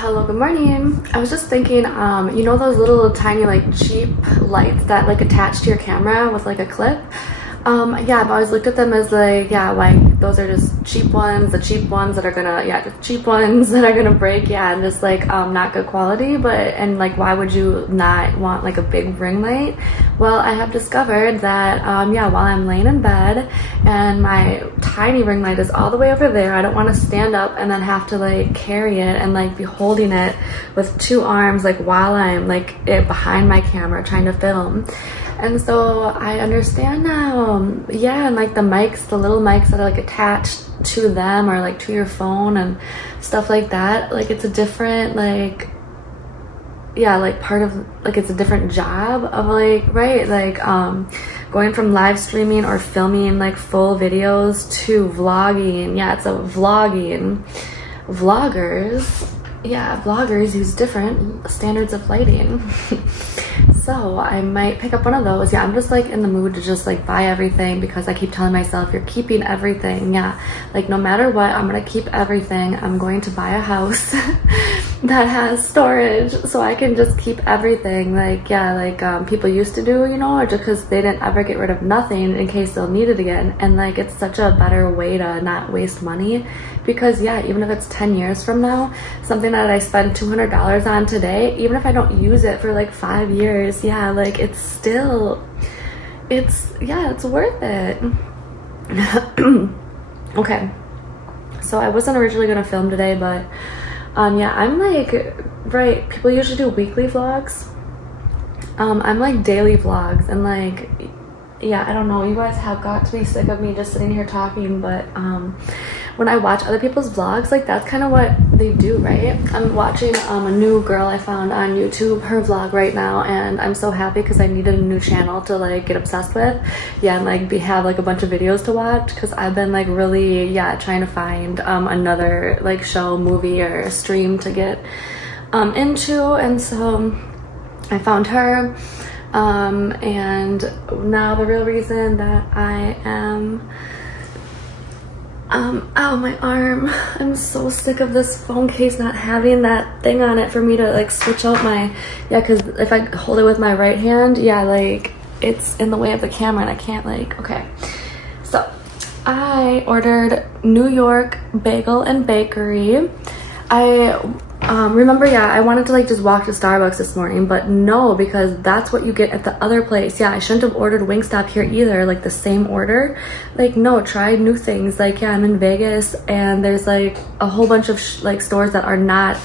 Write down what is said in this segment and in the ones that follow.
Hello, good morning. I was just thinking, you know those little tiny like cheap lights that like attach to your camera with like a clip? Yeah, I've always looked at them as like, yeah, like those are just cheap ones, the cheap ones that are gonna, yeah, the cheap ones that are gonna break, yeah, and just like not good quality. But and like, why would you not want like a big ring light? Well, I have discovered that yeah, while I'm laying in bed and my tiny ring light is all the way over there, I don't want to stand up and then have to like carry it and like be holding it with two arms like while I'm like behind my camera trying to film. And so I understand now, yeah, and like the mics, the little mics that are like attached to them or like to your phone and stuff like that, like it's a different like, yeah, like part of like it's a different job of like, right, like going from live streaming or filming like full videos to vlogging. Yeah, it's a vlogging. Vloggers, yeah, vloggers use different standards of lighting. So I might pick up one of those. Yeah, I'm just like in the mood to just like buy everything because I keep telling myself you're keeping everything. Yeah, like no matter what, I'm gonna keep everything. I'm going to buy a house that has storage so I can just keep everything. Like, yeah, like people used to do, you know, just because they didn't ever get rid of nothing in case they'll need it again. And like it's such a better way to not waste money because yeah, even if it's 10 years from now, something that I spend $200 on today, even if I don't use it for like 5 years, yeah, like it's still, it's, yeah, it's worth it. Okay, so I wasn't originally gonna film today, but yeah, I'm like, right, people usually do weekly vlogs. I'm like daily vlogs, and like, yeah, I don't know, you guys have got to be sick of me just sitting here talking, but when I watch other people's vlogs, like that's kind of what they do, right? I'm watching a new girl I found on YouTube, her vlog right now, and I'm so happy because I needed a new channel to like get obsessed with. Yeah, and like have like a bunch of videos to watch because I've been like really, yeah, trying to find another like show, movie, or stream to get into, and so I found her. And now the real reason that I am ow, my arm, I'm so sick of this phone case not having that thing on it for me to like switch out my, yeah, because if I hold it with my right hand, yeah, like it's in the way of the camera and I can't like, okay. So I ordered New York Bagel and Bakery. Remember, yeah, I wanted to like just walk to Starbucks this morning, but no, because that's what you get at the other place. Yeah, I shouldn't have ordered Wingstop here either, like the same order. Like, no, try new things. Like, yeah, I'm in Vegas and there's like a whole bunch of like stores that are not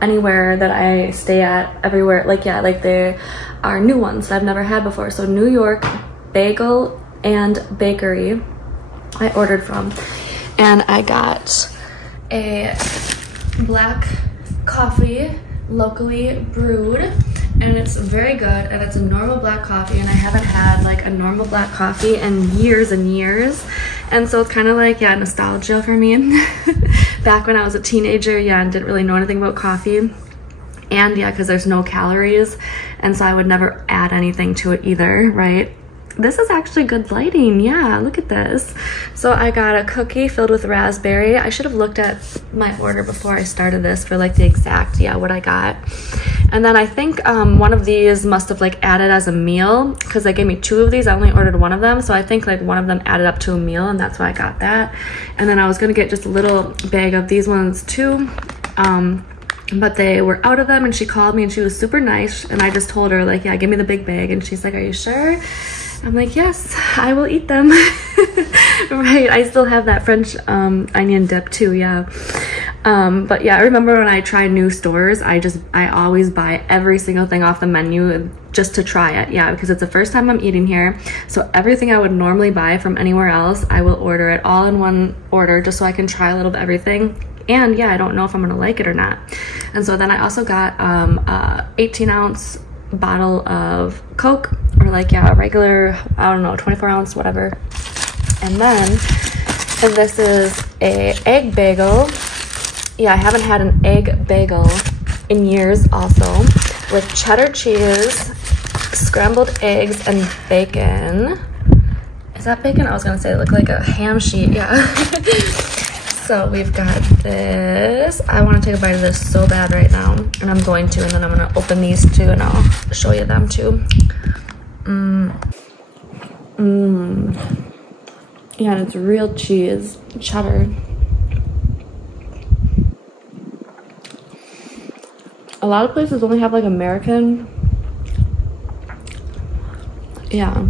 anywhere that I stay at everywhere. Like, yeah, like they are new ones that I've never had before. So New York Bagel and Bakery I ordered from, and I got a black coffee, locally brewed, and it's very good, and it's a normal black coffee, and I haven't had like a normal black coffee in years and years, and so it's kind of like, yeah, nostalgia for me. Back when I was a teenager, yeah, and didn't really know anything about coffee, and yeah, because there's no calories, and so I would never add anything to it either, right? This is actually good lighting. Yeah, look at this. So I got a cookie filled with raspberry. I should have looked at my order before I started this for like the exact, yeah, what I got. And then I think one of these must have like added as a meal because they gave me 2 of these. I only ordered 1 of them, so I think like one of them added up to a meal, and that's why I got that. And then I was gonna get just a little bag of these ones too, but they were out of them, and she called me and she was super nice, and I just told her like, yeah, give me the big bag, and she's like, are you sure? I'm like, yes, I will eat them. Right, I still have that French onion dip too, yeah. But yeah, I remember when I try new stores, I always buy every single thing off the menu just to try it, yeah, because it's the first time I'm eating here. So everything I would normally buy from anywhere else, I will order it all in one order just so I can try a little bit of everything. And yeah, I don't know if I'm gonna like it or not. And so then I also got a 18-ounce bottle of Coke, or like, yeah, a regular, I don't know, 24-ounce, whatever. And then, and this is a egg bagel. Yeah, I haven't had an egg bagel in years also, with cheddar cheese, scrambled eggs, and bacon. Is that bacon? I was gonna say it looked like a ham sheet, yeah. So we've got this. I want to take a bite of this so bad right now, and I'm going to, and then I'm going to open these two and I'll show you them too. Yeah, and it's real cheese, cheddar. A lot of places only have like American. Yeah.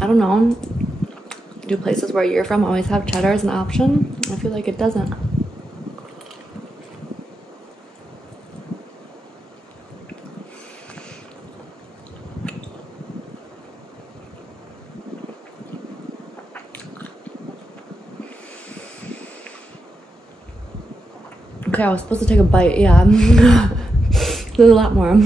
I don't know. Do places where you're from always have cheddar as an option? I feel like it doesn't. Okay, I was supposed to take a bite. Yeah. There's a lot more.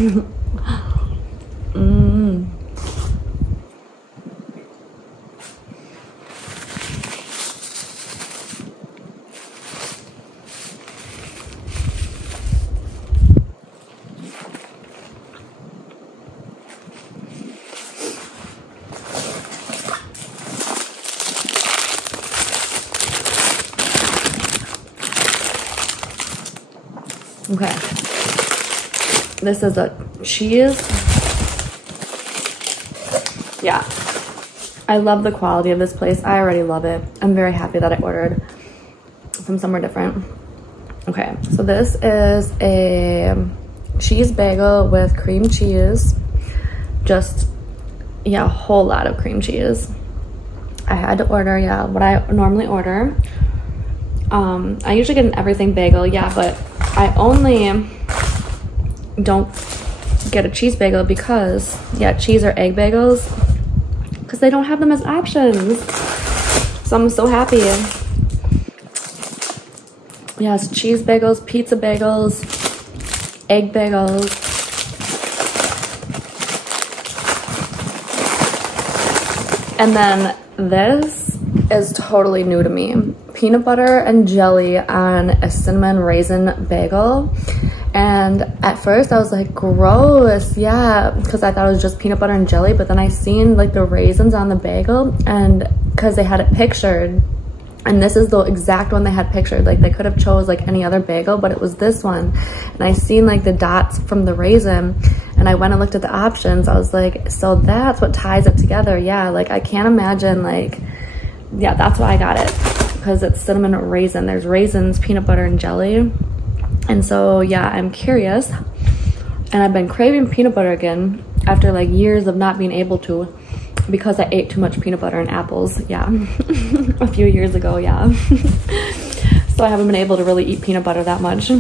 Okay, this is a cheese. Yeah, I love the quality of this place. I already love it. I'm very happy that I ordered from somewhere different. Okay, so this is a cheese bagel with cream cheese. Just, yeah, a whole lot of cream cheese. I had to order, yeah, what I normally order. I usually get an everything bagel, yeah, but I only don't get a cheese bagel because, yeah, cheese or egg bagels, because they don't have them as options. So I'm so happy. Yes, cheese bagels, pizza bagels, egg bagels. And then this is totally new to me. Peanut butter and jelly on a cinnamon raisin bagel. And at first I was like, gross, yeah, because I thought it was just peanut butter and jelly, but then I seen like the raisins on the bagel, and because they had it pictured, and this is the exact one they had pictured. Like they could have chose like any other bagel, but it was this one. And I seen like the dots from the raisin, and I went and looked at the options. I was like, so that's what ties it together. Yeah, like I can't imagine, like, yeah, that's why I got it, because it's cinnamon raisin. There's raisins, peanut butter, and jelly. And so, yeah, I'm curious. And I've been craving peanut butter again after like years of not being able to, because I ate too much peanut butter and apples, yeah, a few years ago, yeah. So I haven't been able to really eat peanut butter that much,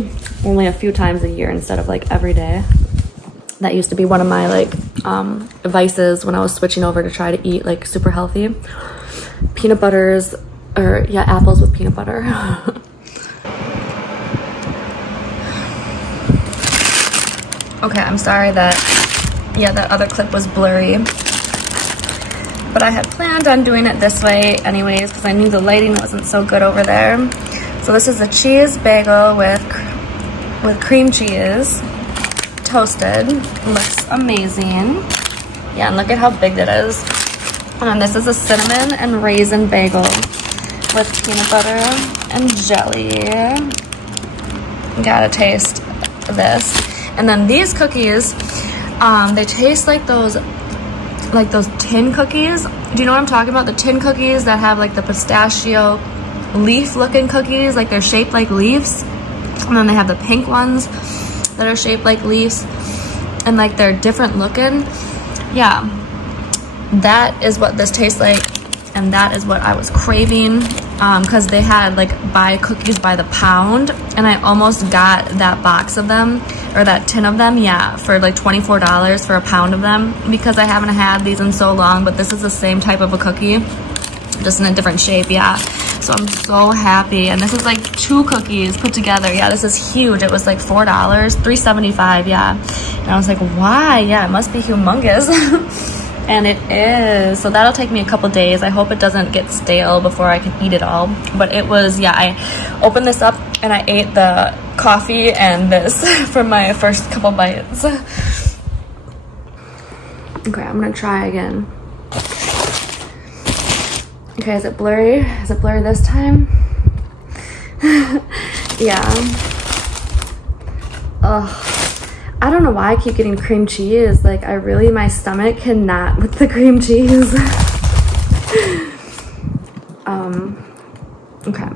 only a few times a year instead of like every day. That used to be one of my like vices when I was switching over to try to eat like super healthy. Peanut butters, or yeah, apples with peanut butter. Okay, I'm sorry that, yeah, that other clip was blurry. But I had planned on doing it this way anyways, because I knew the lighting wasn't so good over there. So this is a cheese bagel with cream cheese, toasted. Looks amazing. Yeah, and look at how big it is. And this is a cinnamon and raisin bagel with peanut butter and jelly. Gotta taste this. And then these cookies, they taste like those tin cookies. Do you know what I'm talking about? The tin cookies that have like the pistachio leaf looking cookies, like they're shaped like leaves. And then they have the pink ones that are shaped like leaves, and like they're different looking. Yeah, that is what this tastes like, and that is what I was craving, because they had like buy cookies by the pound, and I almost got that box of them, or that tin of them, yeah, for like $24 for a pound of them, because I haven't had these in so long. But this is the same type of a cookie, just in a different shape, yeah. So I'm so happy. And this is like 2 cookies put together. Yeah, this is huge. It was like $4, $3.75, yeah. And I was like, why? Yeah, it must be humongous. And it is. So that'll take me a couple days. I hope it doesn't get stale before I can eat it all. But it was, yeah, I opened this up and I ate the coffee and this for my first couple bites. Okay, I'm gonna try again. Okay, is it blurry? Is it blurry this time? Yeah. Ugh. I don't know why I keep getting cream cheese. Like, I really, my stomach cannot with the cream cheese. Okay.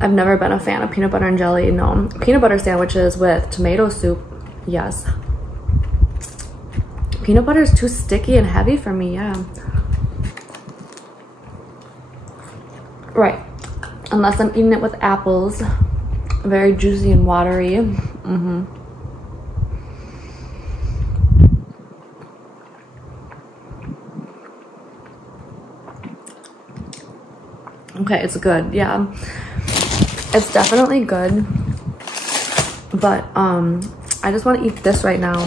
I've never been a fan of peanut butter and jelly. No. Peanut butter sandwiches with tomato soup, yes. Peanut butter is too sticky and heavy for me, yeah. Right. Unless I'm eating it with apples. Very juicy and watery. Okay, it's good, yeah. It's definitely good. But I just want to eat this right now.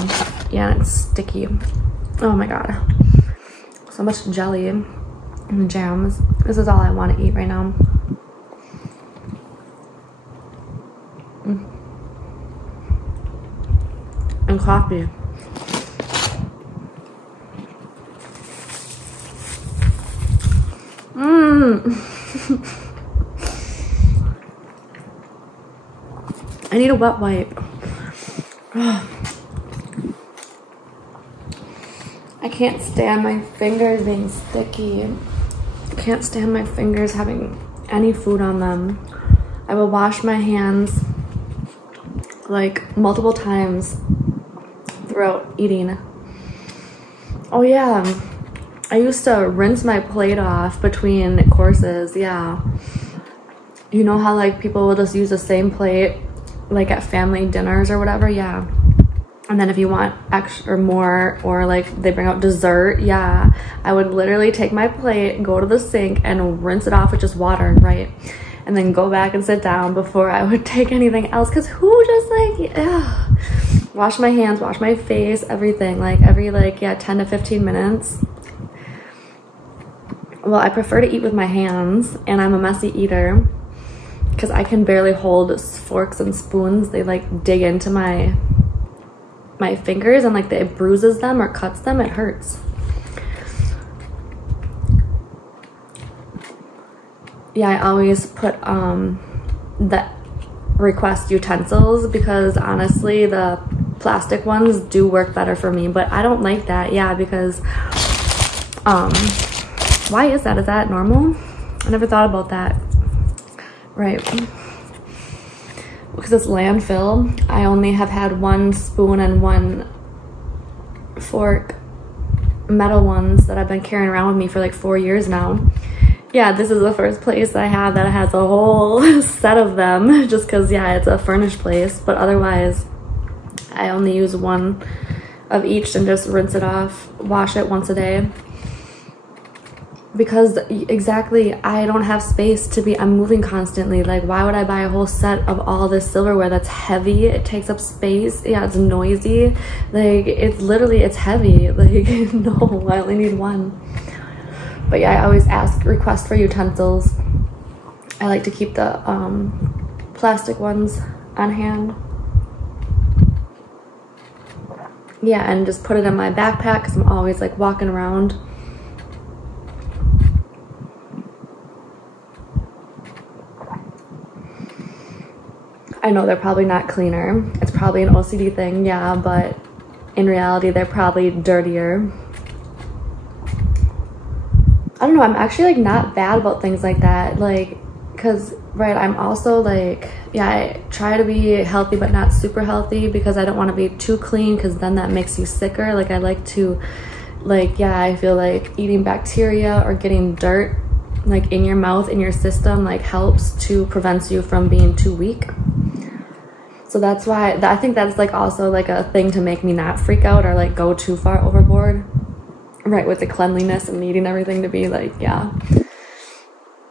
Yeah, it's sticky. Oh my god. So much jelly and jams. This is all I want to eat right now. And coffee. I need a wet wipe. I can't stand my fingers being sticky. I can't stand my fingers having any food on them. I will wash my hands like multiple times throughout eating. Oh yeah, I used to rinse my plate off between courses, yeah. You know how like people will just use the same plate like at family dinners or whatever, yeah. And then if you want extra or more, or like they bring out dessert, yeah, I would literally take my plate, go to the sink and rinse it off with just water, right? And then go back and sit down before I would take anything else, because who just like, ugh. Wash my hands, wash my face, everything, like every like, yeah, 10 to 15 minutes. Well, I prefer to eat with my hands, and I'm a messy eater because I can barely hold forks and spoons. They like dig into my fingers, and like it bruises them or cuts them. It hurts. Yeah, I always put that request utensils, because honestly the plastic ones do work better for me, but I don't like that, yeah, because why is that? Is that normal? I never thought about that. Right, because it's landfill. I only have had one spoon and one fork, metal ones, that I've been carrying around with me for like 4 years now. Yeah, this is the first place I have that has a whole set of them, just because, yeah, it's a furnished place. But otherwise, I only use one of each and just rinse it off, wash it once a day. Because exactly, I don't have space to be, I'm moving constantly. Like, why would I buy a whole set of all this silverware that's heavy? It takes up space. Yeah, it's noisy. Like, it's literally, it's heavy. Like, no, I only need one. But yeah, I always request for utensils. I like to keep the plastic ones on hand. Yeah, and just put it in my backpack because I'm always like walking around. I know they're probably not cleaner. It's probably an OCD thing, yeah, but in reality, they're probably dirtier. I don't know, I'm actually like not bad about things like that, like, because, right, I'm also like, yeah, I try to be healthy but not super healthy, because I don't want to be too clean, because then that makes you sicker. Like, I like to, like, yeah, I feel like eating bacteria or getting dirt like in your mouth, in your system, like helps to prevent you from being too weak. So that's why, I think that's like also like a thing to make me not freak out or like go too far overboard. Right, with the cleanliness and needing everything to be like, yeah.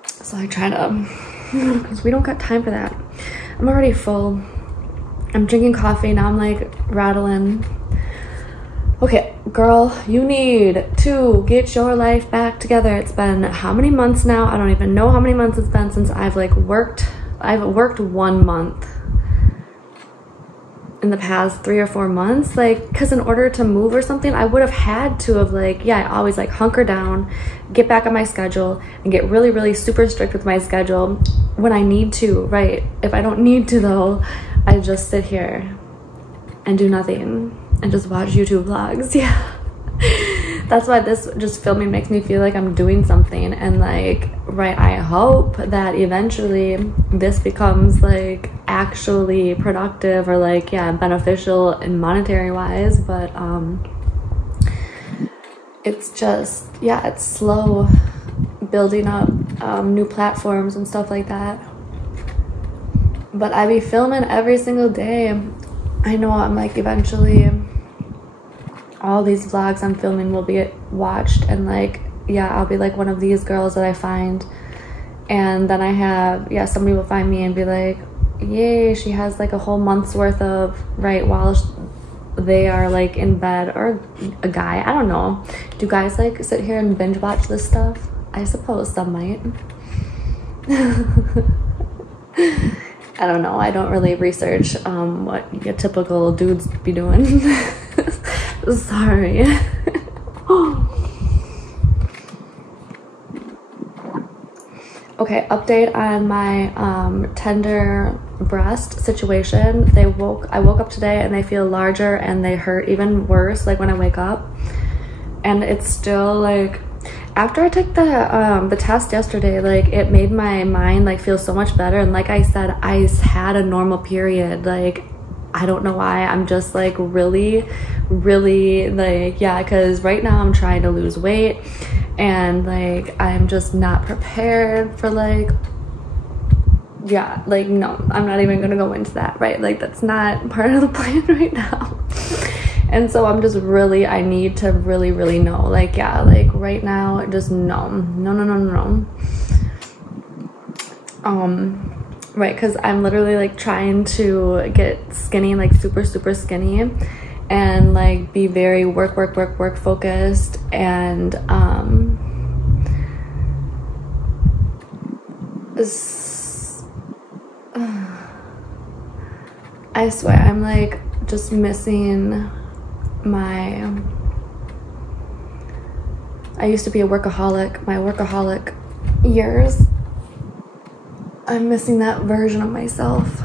So I try to, because we don't got time for that. I'm already full. I'm drinking coffee now. I'm like rattling. Okay, girl, you need to get your life back together. It's been how many months now? I don't even know how many months it's been since I've like worked. I've worked 1 month in the past 3 or 4 months, like, because in order to move or something, I would have had to have like, yeah, I always like hunker down, get back on my schedule, and get really, really super strict with my schedule when I need to, right? If I don't need to though, I just sit here and do nothing and just watch YouTube vlogs. Yeah. That's why this just filming makes me feel like I'm doing something, and like, right, I hope that eventually this becomes like actually productive or like, yeah, beneficial and monetary wise, but it's just, yeah, it's slow building up new platforms and stuff like that. But I be filming every single day. I know I'm like, eventually all these vlogs I'm filming will be watched, and like, yeah, I'll be like one of these girls that I find, and then I have, yeah, somebody will find me and be like, yay, she has like a whole month's worth of, right, while they are like in bed, or a guy, I don't know. Do guys like sit here and binge watch this stuff? I suppose some might. I don't know. I don't really research what your typical dudes be doing. Sorry. Okay, update on my tender breast situation. I woke up today and they feel larger and they hurt even worse, like when I wake up. And it's still like, after I took the test yesterday, like it made my mind like feel so much better. And like I said, I had a normal period. Like, I don't know why, I'm just like really like, yeah, because right now I'm trying to lose weight, and like I'm just not prepared for like, yeah, like, no, I'm not even gonna go into that, right? Like, that's not part of the plan right now. And so I'm just really, I need to really know, like, yeah, like right now, just no. Right, because I'm literally like trying to get skinny, like super skinny, and like be very work focused, and I swear I'm like just missing my, I used to be a workaholic, my workaholic years. I'm missing that version of myself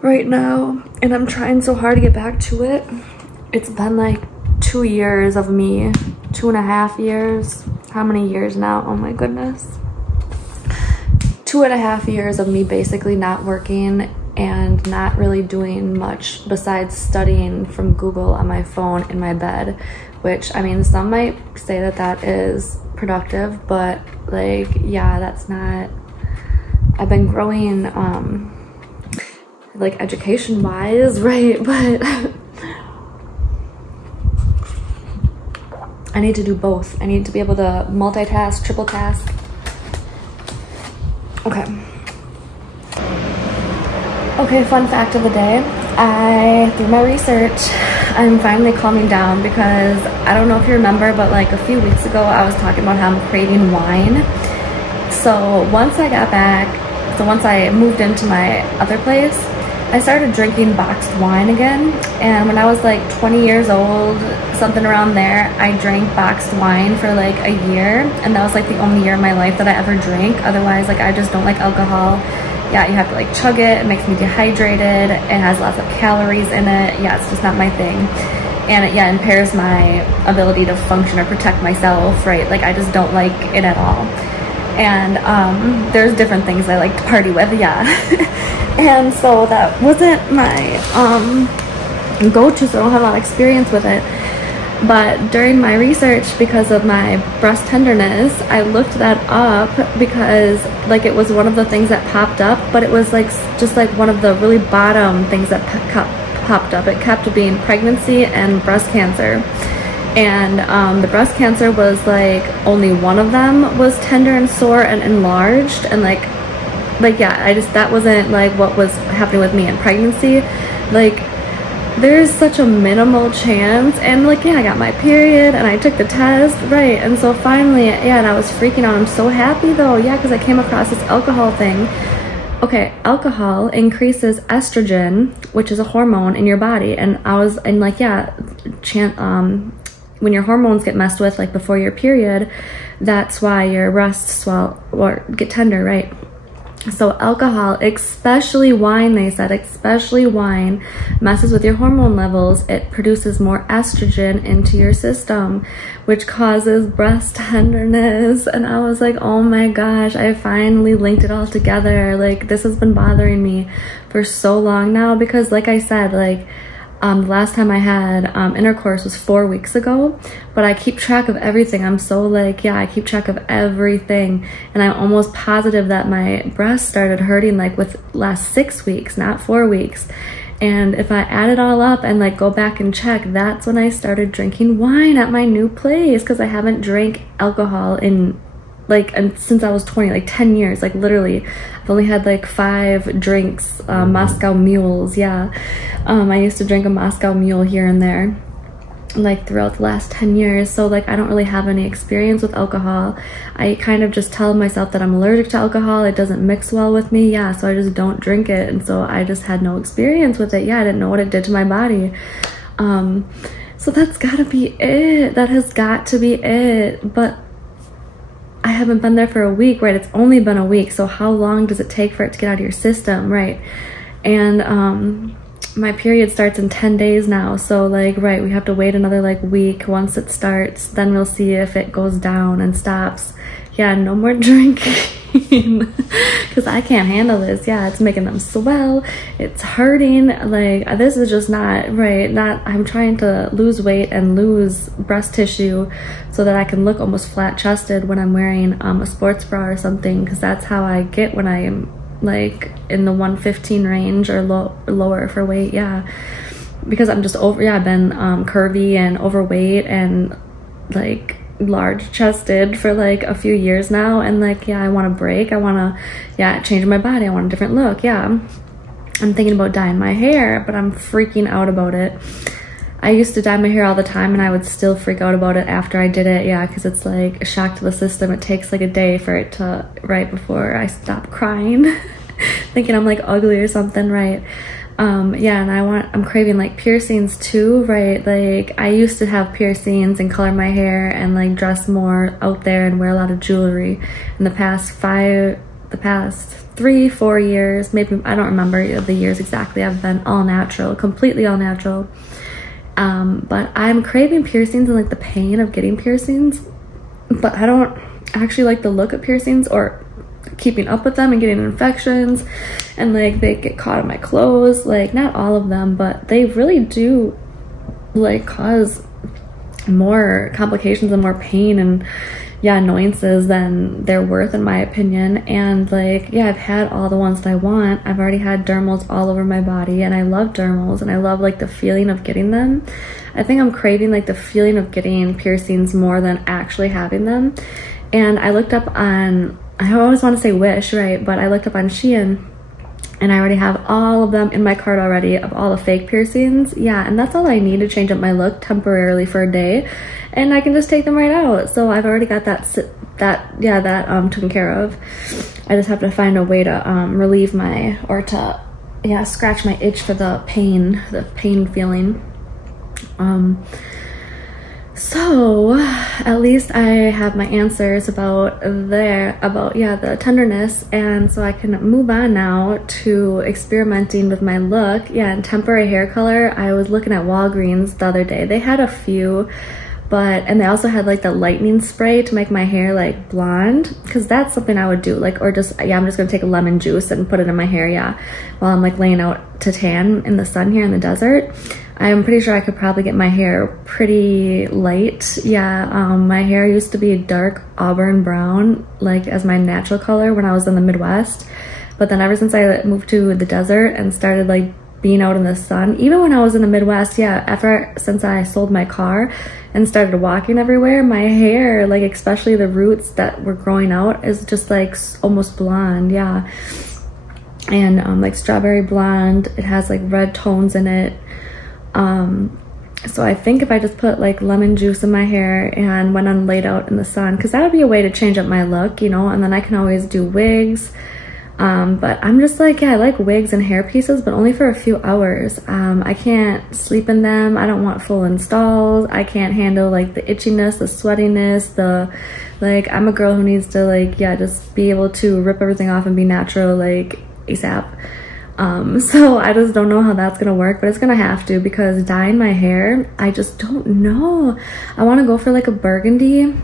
right now, and I'm trying so hard to get back to it. It's been like 2 years of me, 2.5 years. How many years now? Oh my goodness. 2.5 years of me basically not working and not really doing much besides studying from Google on my phone in my bed, which, I mean, some might say that that is productive, but like, yeah, that's not. I've been growing like education wise, right? But I need to do both. I need to be able to multitask, triple task. Okay, fun fact of the day. Through my research, I'm finally calming down, because I don't know if you remember, but like a few weeks ago I was talking about how I'm craving wine. So once I got back, once I moved into my other place, I started drinking boxed wine again. And when I was like 20 years old, something around there, I drank boxed wine for like a year, and that was like the only year in my life that I ever drank. Otherwise, like, I just don't like alcohol. Yeah, you have to like chug it. It makes me dehydrated. It has lots of calories in it. Yeah, it's just not my thing. And it, yeah, impairs my ability to function or protect myself, right? Like, I just don't like it at all. And there's different things I like to party with, yeah. And so that wasn't my go-to, so I don't have a lot of experience with it. But during my research, because of my breast tenderness, I looked that up, because like it was one of the things that popped up, but it was like just like one of the really bottom things that popped up. It kept being pregnancy and breast cancer. And the breast cancer was like only one of them was tender and sore and enlarged, and like yeah, that wasn't like what was happening with me in pregnancy. Like there's such a minimal chance. And like, yeah, I got my period and I took the test, right? And so finally, yeah, and I was freaking out. I'm so happy though, yeah, because I came across this alcohol thing. Okay, alcohol increases estrogen, which is a hormone in your body. And I was, and like, yeah, when your hormones get messed with, like before your period, that's why your breasts swell or get tender, right? So alcohol, especially wine, they said, especially wine, messes with your hormone levels. It produces more estrogen into your system, which causes breast tenderness. And I was like, oh my gosh, I finally linked it all together. Like, this has been bothering me for so long now, because like I said, like, the last time I had intercourse was 4 weeks ago, but I keep track of everything. I'm so like, yeah, I keep track of everything. And I'm almost positive that my breast started hurting like with last 6 weeks, not 4 weeks. And if I add it all up and like go back and check, that's when I started drinking wine at my new place, because I haven't drank alcohol in like, and since I was 20, like 10 years, like literally. I've only had like 5 drinks, Moscow mules, yeah. I used to drink a Moscow mule here and there, like throughout the last 10 years. So like, I don't really have any experience with alcohol. I kind of just tell myself that I'm allergic to alcohol. It doesn't mix well with me, yeah, so I just don't drink it. And so I just had no experience with it. Yeah, I didn't know what it did to my body. So that's gotta be it. That has got to be it. But I haven't been there for a week, right? It's only been a week. So how long does it take for it to get out of your system, right? And my period starts in 10 days now. So like, right, we have to wait another like week. Once it starts, then we'll see if it goes down and stops. Yeah, no more drinking, because I can't handle this. Yeah, it's making them swell. It's hurting. Like, this is just not right. I'm trying to lose weight and lose breast tissue so that I can look almost flat chested when I'm wearing a sports bra or something, because that's how I get when I am like in the 115 range or lower for weight. Yeah, because I'm just over, yeah, I've been curvy and overweight and like large chested for like a few years now. And like, yeah, I want to break. I want to, yeah, change my body. I want a different look. Yeah, I'm thinking about dyeing my hair, but I'm freaking out about it. I used to dye my hair all the time and I would still freak out about it after I did it. Yeah, because it's like a shock to the system. It takes like a day for it to, right before I stop crying thinking I'm like ugly or something, right? Yeah, and I'm craving like piercings too, right? Like, I used to have piercings and color my hair and like dress more out there and wear a lot of jewelry. In the past 3-4 years, maybe, I don't remember the years exactly, I've been all natural, completely all natural. But I'm craving piercings and like the pain of getting piercings, but I don't actually like the look of piercings or keeping up with them and getting infections, and like they get caught in my clothes. Like, not all of them, but they really do like cause more complications and more pain and, yeah, annoyances than they're worth, in my opinion. And like, yeah, I've had all the ones that I want. I've already had dermals all over my body, and I love dermals and I love like the feeling of getting them. I think I'm craving like the feeling of getting piercings more than actually having them. And I looked up on, I always want to say Wish, right? But I looked up on Shein and I already have all of them in my cart already, of all the fake piercings. Yeah, and that's all I need to change up my look temporarily for a day, and I can just take them right out. So I've already got that taken care of. I just have to find a way to relieve my, or to, yeah, scratch my itch for the pain feeling. So at least I have my answers about the tenderness, and so I can move on now to experimenting with my look. Yeah, and temporary hair color, I was looking at Walgreens the other day. They had a few, and they also had like the lightening spray to make my hair like blonde, because that's something I would do, like, or just, yeah, I'm just gonna take a lemon juice and put it in my hair, yeah, while I'm like laying out to tan in the sun here in the desert. I'm pretty sure I could probably get my hair pretty light. Yeah, my hair used to be dark auburn brown, like as my natural color when I was in the Midwest. But then ever since I moved to the desert and started like being out in the sun, even when I was in the Midwest, yeah, since I sold my car and started walking everywhere, my hair, like especially the roots that were growing out, is just like almost blonde, yeah. And like strawberry blonde, it has like red tones in it. So I think if I just put like lemon juice in my hair and went on laid out in the sun, because that would be a way to change up my look, you know, and then I can always do wigs. But I'm just like, yeah, I like wigs and hair pieces, but only for a few hours. I can't sleep in them. I don't want full installs. I can't handle like the itchiness, the sweatiness, like I'm a girl who needs to like, yeah, just be able to rip everything off and be natural like ASAP. So I just don't know how that's gonna work, but it's gonna have to, because dyeing my hair, I just don't know. I want to go for like a burgundy,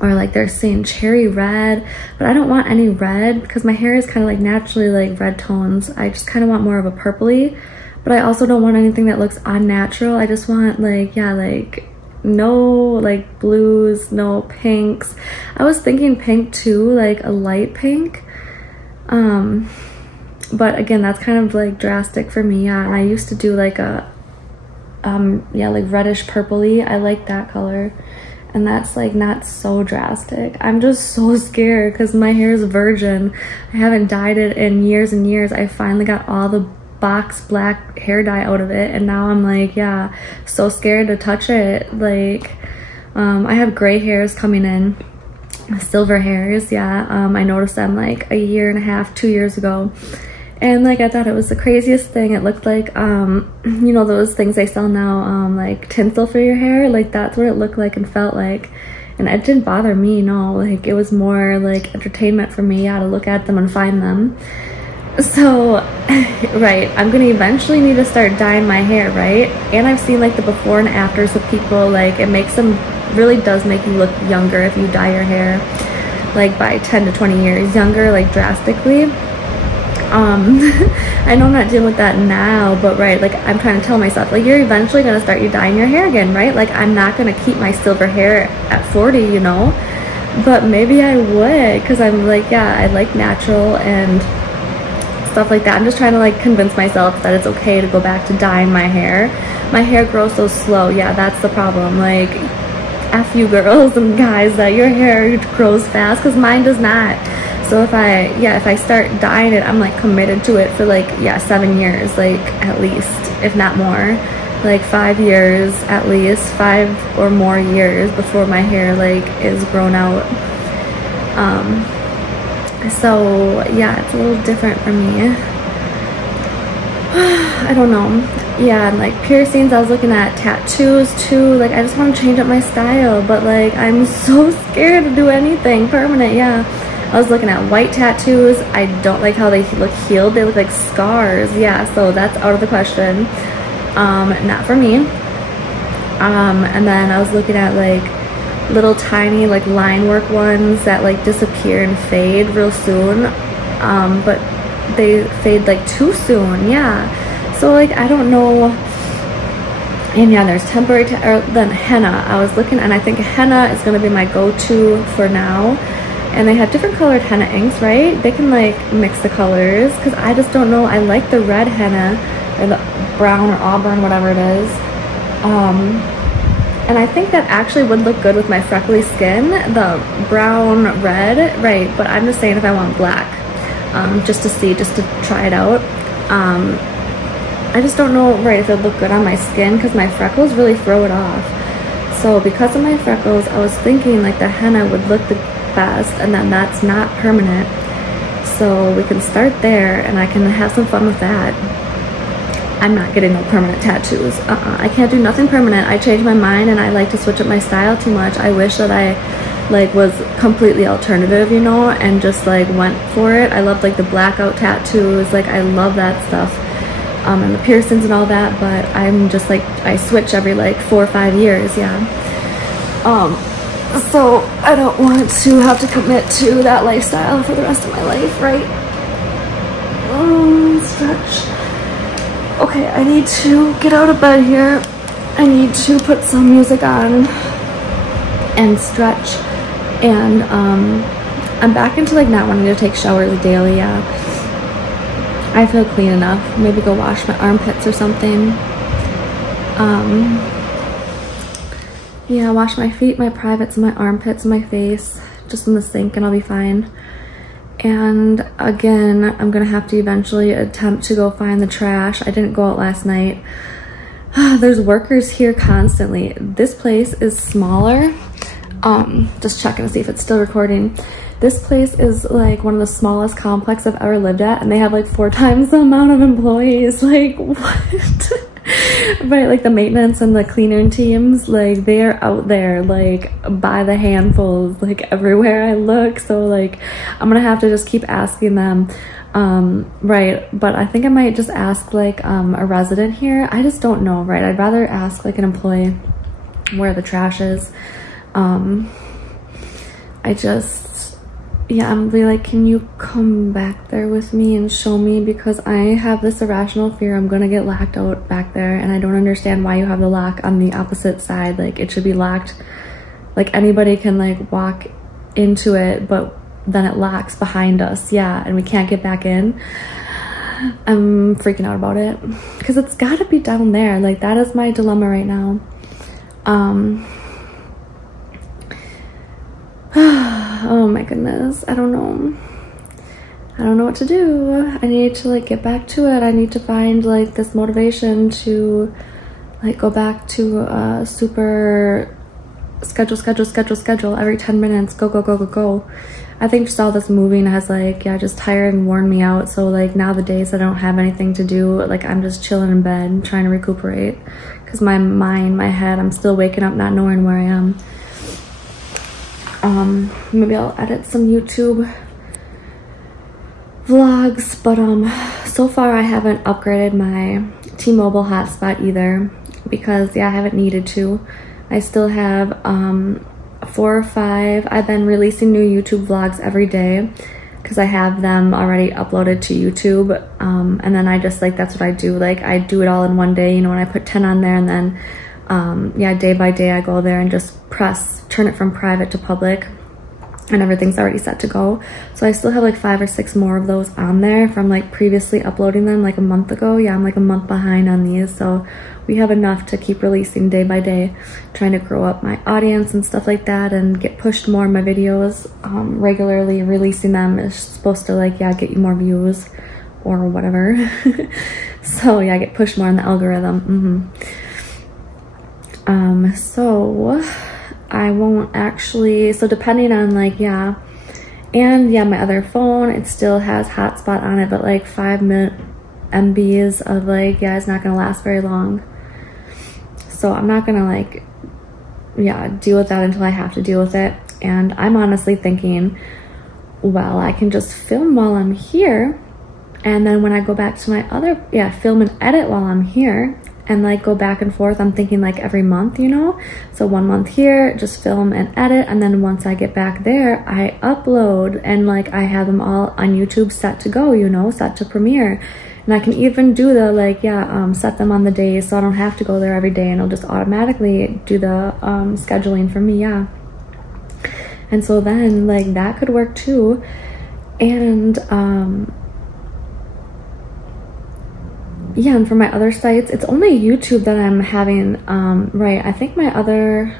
or like they're saying cherry red, but I don't want any red because my hair is kind of like naturally like red tones. I just kind of want more of a purpley, but I also don't want anything that looks unnatural. I just want like, yeah, like no like blues, no pinks. I was thinking pink too, like a light pink. But again, that's kind of like drastic for me. Yeah, and I used to do like a yeah, like reddish purpley. I like that color, and that's like not so drastic. I'm just so scared because my hair is virgin. I haven't dyed it in years and years. I finally got all the box black hair dye out of it, and now I'm like, yeah, so scared to touch it. Like I have gray hairs coming in, silver hairs. Yeah, I noticed them like a year and a half, 2 years ago. And like I thought it was the craziest thing. It looked like you know those things they sell now, like tinsel for your hair. Like that's what it looked like and felt like. And it didn't bother me, no. Like it was more like entertainment for me, yeah, to look at them and find them. So right, I'm gonna eventually need to start dyeing my hair, right? And I've seen like the before and afters of people. Like it makes them, really does make you look younger if you dye your hair like by 10 to 20 years younger, like drastically. I know I'm not dealing with that now, but right, like I'm trying to tell myself, like, you're eventually gonna start dyeing your hair again, right? Like I'm not gonna keep my silver hair at 40, you know, but maybe I would, because I'm like, yeah, I like natural and stuff like that. I'm just trying to like convince myself that it's okay to go back to dyeing my hair. My hair grows so slow. Yeah, that's the problem. Like F you girls and guys that your hair grows fast, because mine does not. So if I start dyeing it, I'm like committed to it for like, yeah, 7 years, like at least, if not more, like 5 years at least, 5 or more years before my hair like is grown out. So yeah, it's a little different for me. I don't know. Yeah, and like piercings, I was looking at tattoos too. Like I just want to change up my style, but like I'm so scared to do anything permanent. Yeah, I was looking at white tattoos. I don't like how they look healed. They look like scars. Yeah, so that's out of the question. Not for me. And then I was looking at like little tiny like line work ones that like disappear and fade real soon. But they fade like too soon. Yeah. So like I don't know. And yeah, there's temporary then henna. I was looking, and I think henna is gonna be my go-to for now. And they have different colored henna inks, right? They can like mix the colors, because I just don't know. I like the red henna, or the brown or auburn, whatever it is. And I think that actually would look good with my freckly skin, the brown red, right? But I'm just saying if I want black, just to see, just to try it out. I just don't know, right, if it would look good on my skin, because my freckles really throw it off. So because of my freckles, I was thinking like the henna would look the best, and then that's not permanent. So we can start there, and I can have some fun with that. I'm not getting no permanent tattoos. I can't do nothing permanent. I changed my mind, and I like to switch up my style too much. I wish that I like was completely alternative, you know, and just like went for it. I love like the blackout tattoos. Like I love that stuff. And the piercings and all that, but I'm just like, I switch every like 4 or 5 years, yeah. So I don't want to have to commit to that lifestyle for the rest of my life, right? Stretch. Okay, I need to get out of bed here. I need to put some music on and stretch. And I'm back into like not wanting to take showers daily, yeah. I feel clean enough. Maybe go wash my armpits or something. Yeah, wash my feet, my privates, my armpits, my face, just in the sink, and I'll be fine. And again, I'm gonna have to eventually attempt to go find the trash. I didn't go out last night. There's workers here constantly. This place is smaller. Just checking to see if it's still recording. This place is like one of the smallest complexes I've ever lived at, and they have like 4 times the amount of employees. Like, what? Right, like the maintenance and the cleaning teams, like they are out there like by the handfuls, like everywhere I look. So like I'm gonna have to just keep asking them. Right, but I think I might just ask like a resident here. I just don't know, right? I'd rather ask like an employee where the trash is. Yeah, I'm really like, can you come back there with me and show me? Because I have this irrational fear I'm gonna get locked out back there, and I don't understand why you have the lock on the opposite side. Like, it should be locked. Like, anybody can like walk into it, but then it locks behind us. Yeah, and we can't get back in. I'm freaking out about it because it's gotta be down there. Like, that is my dilemma right now. Oh my goodness, I don't know what to do. I need to like get back to it. I need to find like this motivation to like go back to super schedule every 10 minutes, go. I think just all this moving has like, yeah, just tired and worn me out. So like now the days I don't have anything to do, like I'm just chilling in bed trying to recuperate, because my mind, my head, I'm still waking up not knowing where I am. Maybe I'll edit some YouTube vlogs, but so far I haven't upgraded my T-Mobile hotspot either, because yeah, I haven't needed to. I still have 4 or 5. I've been releasing new YouTube vlogs every day because I have them already uploaded to YouTube, and then I just like, that's what I do. Like, I do it all in one day, you know, and I put 10 on there, and then yeah, day by day I go there and just turn it from private to public, and everything's already set to go. So I still have like 5 or 6 more of those on there from like previously uploading them like a month ago. Yeah, I'm like a month behind on these, so we have enough to keep releasing day by day, trying to grow up my audience and stuff like that, and get pushed more in my videos. Regularly releasing them is supposed to like, yeah, get you more views or whatever. So yeah, I get pushed more in the algorithm. So I won't actually, so depending on like, yeah, and yeah, my other phone, it still has hotspot on it, but like 5 MBs of like, yeah, it's not gonna last very long. So I'm not gonna like, yeah, deal with that until I have to deal with it. And I'm honestly thinking, well, I can just film while I'm here, and then when I go back to my other, yeah, film and edit while I'm here, and like go back and forth. I'm thinking like every month, you know, so 1 month here, just film and edit, and then once I get back there, I upload, and like I have them all on YouTube set to go, you know, set to premiere. And I can even do the like, yeah, set them on the days, so I don't have to go there every day, and it'll just automatically do the scheduling for me. Yeah, and so then like that could work too. And yeah, and for my other sites, it's only YouTube that I'm having, right, I think my other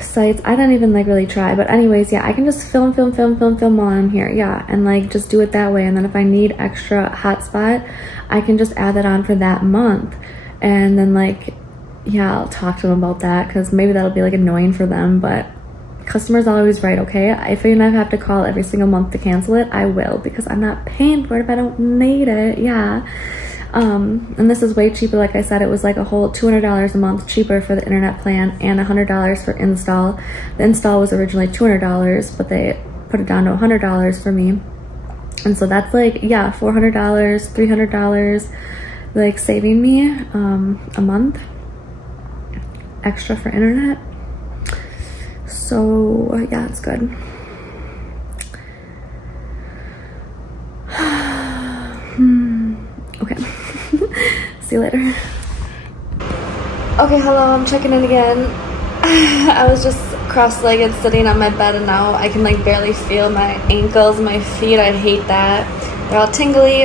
sites, I didn't even like really try, but anyways, yeah, I can just film while I'm here, yeah, and like just do it that way. And then if I need extra hotspot, I can just add that on for that month, and then like, yeah, I'll talk to them about that, because maybe that'll be like annoying for them, but customers are always right, okay? If I have to call every single month to cancel it, I will, because I'm not paying for it if I don't need it. Yeah. And this is way cheaper. Like I said, it was like a whole $200 a month cheaper for the internet plan, and $100 for install. The install was originally $200, but they put it down to $100 for me. And so that's like, yeah, $400, $300, like saving me a month extra for internet. So yeah, it's good. Okay. See you later. Okay, hello, I'm checking in again. I was just cross-legged sitting on my bed, and now I can like barely feel my ankles, my feet. I hate that. They're all tingly.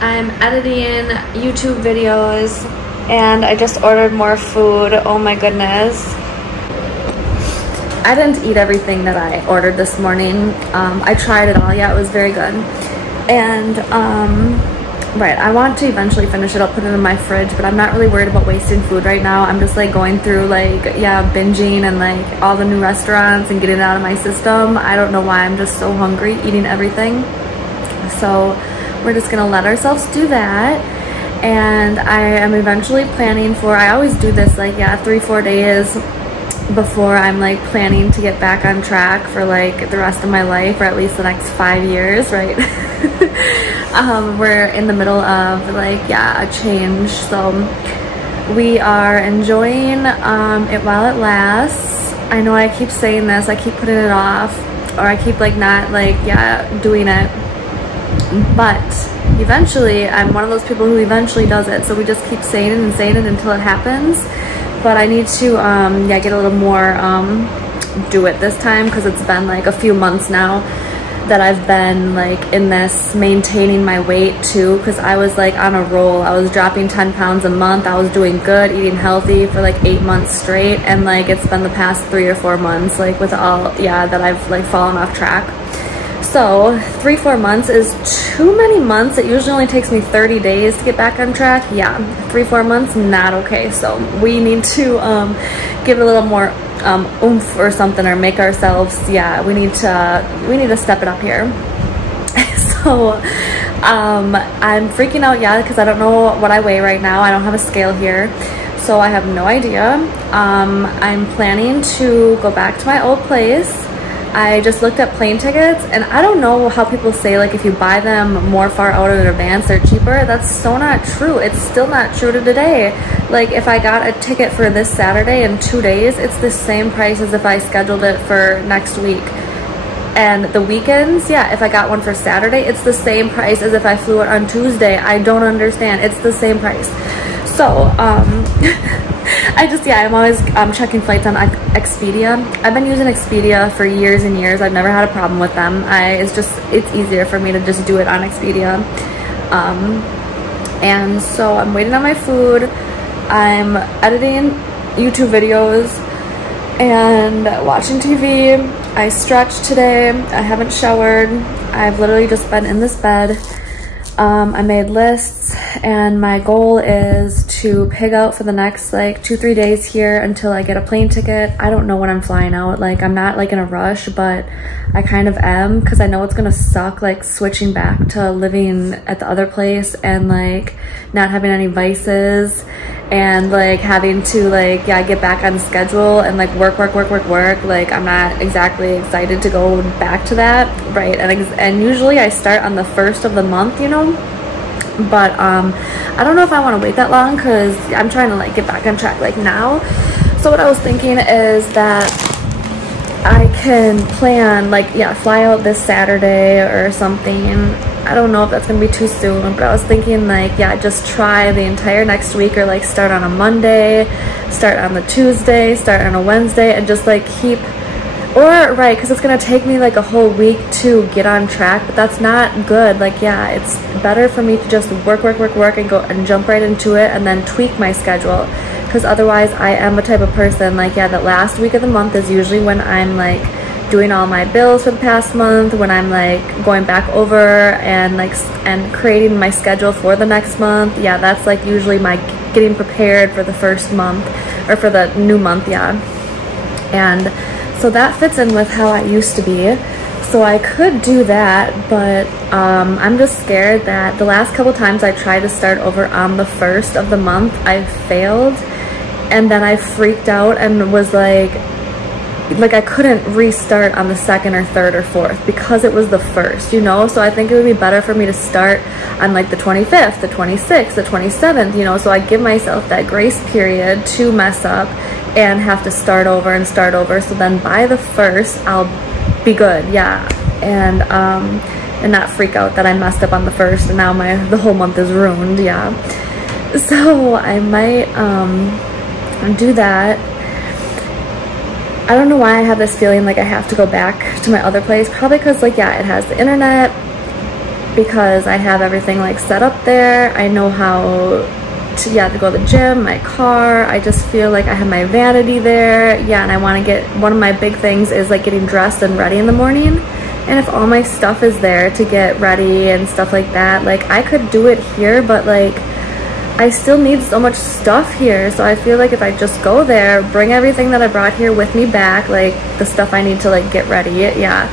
I'm editing YouTube videos, and I just ordered more food. Oh my goodness. I didn't eat everything that I ordered this morning. I tried it all. Yeah, it was very good. And Right, I want to eventually finish it. I'll put it in my fridge, but I'm not really worried about wasting food right now. I'm just like going through like, yeah, binging and like all the new restaurants and getting it out of my system. I don't know why I'm just so hungry eating everything. So we're just gonna let ourselves do that. And I am eventually planning for, I always do this like, yeah, 3-4 days before I'm like planning to get back on track for like the rest of my life, or at least the next 5 years, right? We're in the middle of like, yeah, a change, so we are enjoying it while it lasts. I know I keep saying this, I keep putting it off, or I keep like not like, yeah, doing it, but eventually I'm one of those people who eventually does it. So we just keep saying it and saying it until it happens. But I need to yeah, get a little more do it this time, because it's been like a few months now that I've been like in this maintaining my weight too, because I was like on a roll. I was dropping 10 pounds a month. I was doing good, eating healthy for like 8 months straight, and like it's been the past 3 or 4 months like with all, yeah, that I've like fallen off track. So 3-4 months is too many months. It usually only takes me 30 days to get back on track. Yeah, 3-4 months, not okay. So we need to give it a little more oomph or something, or make ourselves, yeah, we need to step it up here. So I'm freaking out, yeah, because I don't know what I weigh right now. I don't have a scale here, so I have no idea. I'm planning to go back to my old place. I just looked at plane tickets, and I don't know how people say like if you buy them more far out in advance they're cheaper. That's so not true. It's still not true to today. Like if I got a ticket for this Saturday in 2 days, it's the same price as if I scheduled it for next week. And the weekends, yeah, if I got one for Saturday, it's the same price as if I flew it on Tuesday. I don't understand. It's the same price. So I just, yeah, I'm always checking flights on Expedia. I've been using Expedia for years and years. I've never had a problem with them. It's easier for me to just do it on Expedia. And so I'm waiting on my food. I'm editing YouTube videos and watching TV. I stretched today. I haven't showered. I've literally just been in this bed. I made lists, and my goal is to pig out for the next like 2-3 days here until I get a plane ticket. I don't know when I'm flying out. Like I'm not like in a rush, but I kind of am, because I know it's gonna suck like switching back to living at the other place and like not having any vices, and like having to like, yeah, get back on schedule and like work. Like I'm not exactly excited to go back to that, right? And usually I start on the 1st of the month, you know, but I don't know if I want to wait that long, because I'm trying to like get back on track like now. So what I was thinking is that I can plan like, yeah, fly out this Saturday or something. I don't know if that's gonna be too soon, but I was thinking like, yeah, just try the entire next week, or like start on a Monday, start on the Tuesday, start on a Wednesday, and just like keep, or right, because it's gonna take me like a whole week to get on track, but that's not good. Like, yeah, it's better for me to just work and go and jump right into it, and then tweak my schedule, because otherwise I am a type of person like, yeah, that last week of the month is usually when I'm like doing all my bills for the past month, when I'm like going back over and like and creating my schedule for the next month. Yeah, that's like usually my getting prepared for the first month, or for the new month, yeah. And so that fits in with how I used to be. So I could do that, but I'm just scared that the last couple times I tried to start over on the 1st of the month, I failed, and then I freaked out and was like I couldn't restart on the 2nd or 3rd or 4th because it was the 1st, you know? So I think it would be better for me to start on like the 25th, the 26th, the 27th, you know? So I give myself that grace period to mess up and have to start over and start over. So then by the 1st, I'll be good, yeah. And not freak out that I messed up on the 1st and now the whole month is ruined, yeah. So I might do that. I don't know why I have this feeling like I have to go back to my other place. Probably because like, yeah, it has the internet, because I have everything like set up there. I know how to, yeah, to go to the gym, my car. I just feel like I have my vanity there. Yeah, and I want to get, one of my big things is like getting dressed and ready in the morning. And if all my stuff is there to get ready and stuff like that, like I could do it here, but like I still need so much stuff here. So I feel like if I just go there, bring everything that I brought here with me back, like the stuff I need to like get ready, yeah,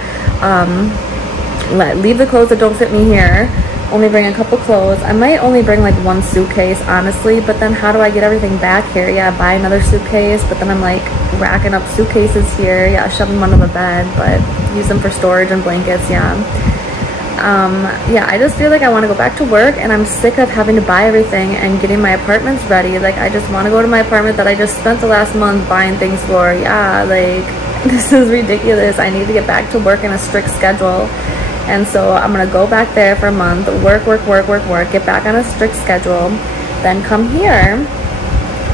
leave the clothes that don't fit me here, only bring a couple clothes. I might only bring like one suitcase, honestly, but then how do I get everything back here? Yeah, buy another suitcase, but then I'm like racking up suitcases here, yeah, shove them under the bed, but use them for storage and blankets, yeah. Yeah, I just feel like I want to go back to work, and I'm sick of having to buy everything and getting my apartments ready. Like I just want to go to my apartment that I just spent the last month buying things for. Yeah, like this is ridiculous. I need to get back to work in a strict schedule. And so I'm gonna go back there for a month, work, get back on a strict schedule, then come here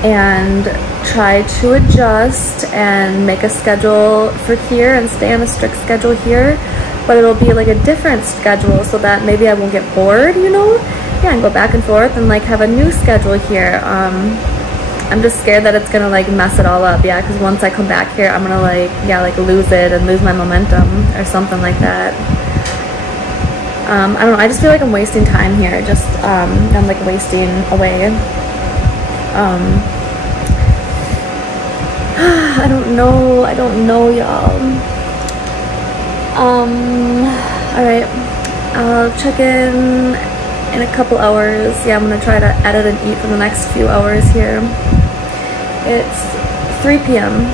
and try to adjust and make a schedule for here and stay on a strict schedule here, but it'll be like a different schedule so that maybe I won't get bored, you know? Yeah, and go back and forth and like have a new schedule here. I'm just scared that it's gonna like mess it all up, yeah, because once I come back here, I'm gonna like, yeah, like lose it and lose my momentum or something like that. I don't know, I just feel like I'm wasting time here, just, I'm like wasting away. I don't know, y'all. Alright, I'll check in a couple hours. Yeah, I'm gonna try to edit and eat for the next few hours here. It's 3 p.m.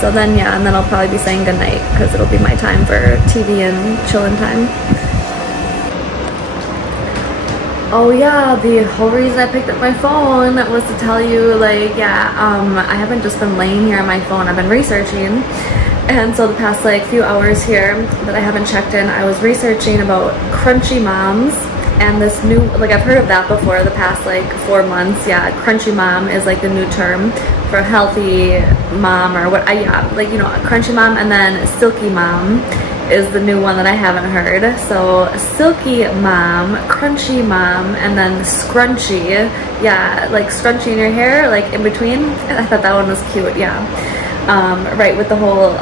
So then, yeah, and then I'll probably be saying goodnight because it'll be my time for TV and chilling time. Oh yeah, the whole reason I picked up my phone was to tell you, like, yeah, I haven't just been laying here on my phone, I've been researching. And so the past like few hours here that I haven't checked in, I was researching about crunchy moms and this new, like I've heard of that before the past like 4 months. Yeah, crunchy mom is like the new term for healthy mom or what, yeah, like, you know, crunchy mom, and then silky mom is the new one that I haven't heard. So silky mom, crunchy mom, and then scrunchy. Yeah, like scrunchy in your hair, like in between. I thought that one was cute, yeah. Right, with the whole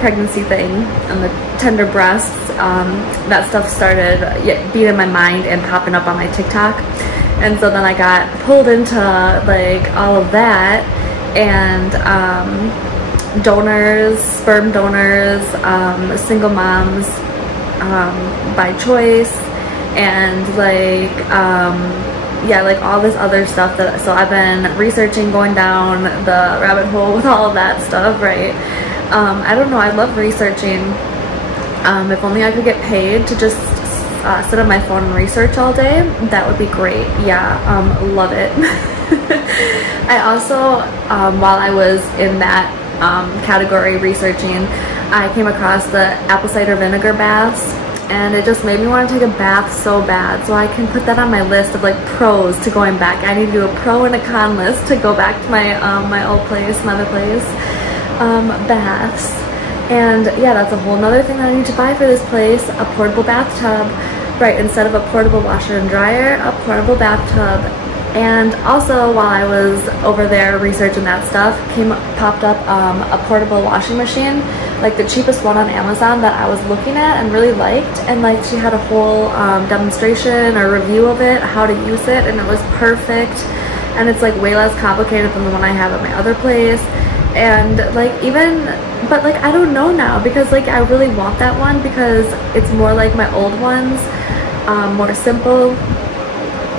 pregnancy thing and the tender breasts, that stuff started being in my mind and popping up on my TikTok. And so then I got pulled into like all of that, and donors, sperm donors, single moms by choice, and like yeah, like all this other stuff that, so I've been researching, going down the rabbit hole with all of that stuff, right? I don't know, I love researching. If only I could get paid to just sit on my phone and research all day, that would be great. Yeah, love it. I also, while I was in that category researching, I came across the apple cider vinegar baths, and it just made me want to take a bath so bad. So I can put that on my list of like pros to going back. I need to do a pro and a con list to go back to my my old place, my other place, baths. And yeah, that's a whole nother thing that I need to buy for this place, a portable bathtub. Right, instead of a portable washer and dryer, a portable bathtub. And also, while I was over there researching that stuff, popped up a portable washing machine, like the cheapest one on Amazon that I was looking at and really liked. And like she had a whole demonstration or review of it, how to use it, and it was perfect. And it's like way less complicated than the one I have at my other place. And like even, but like I don't know now, because like I really want that one because it's more like my old ones, more simple.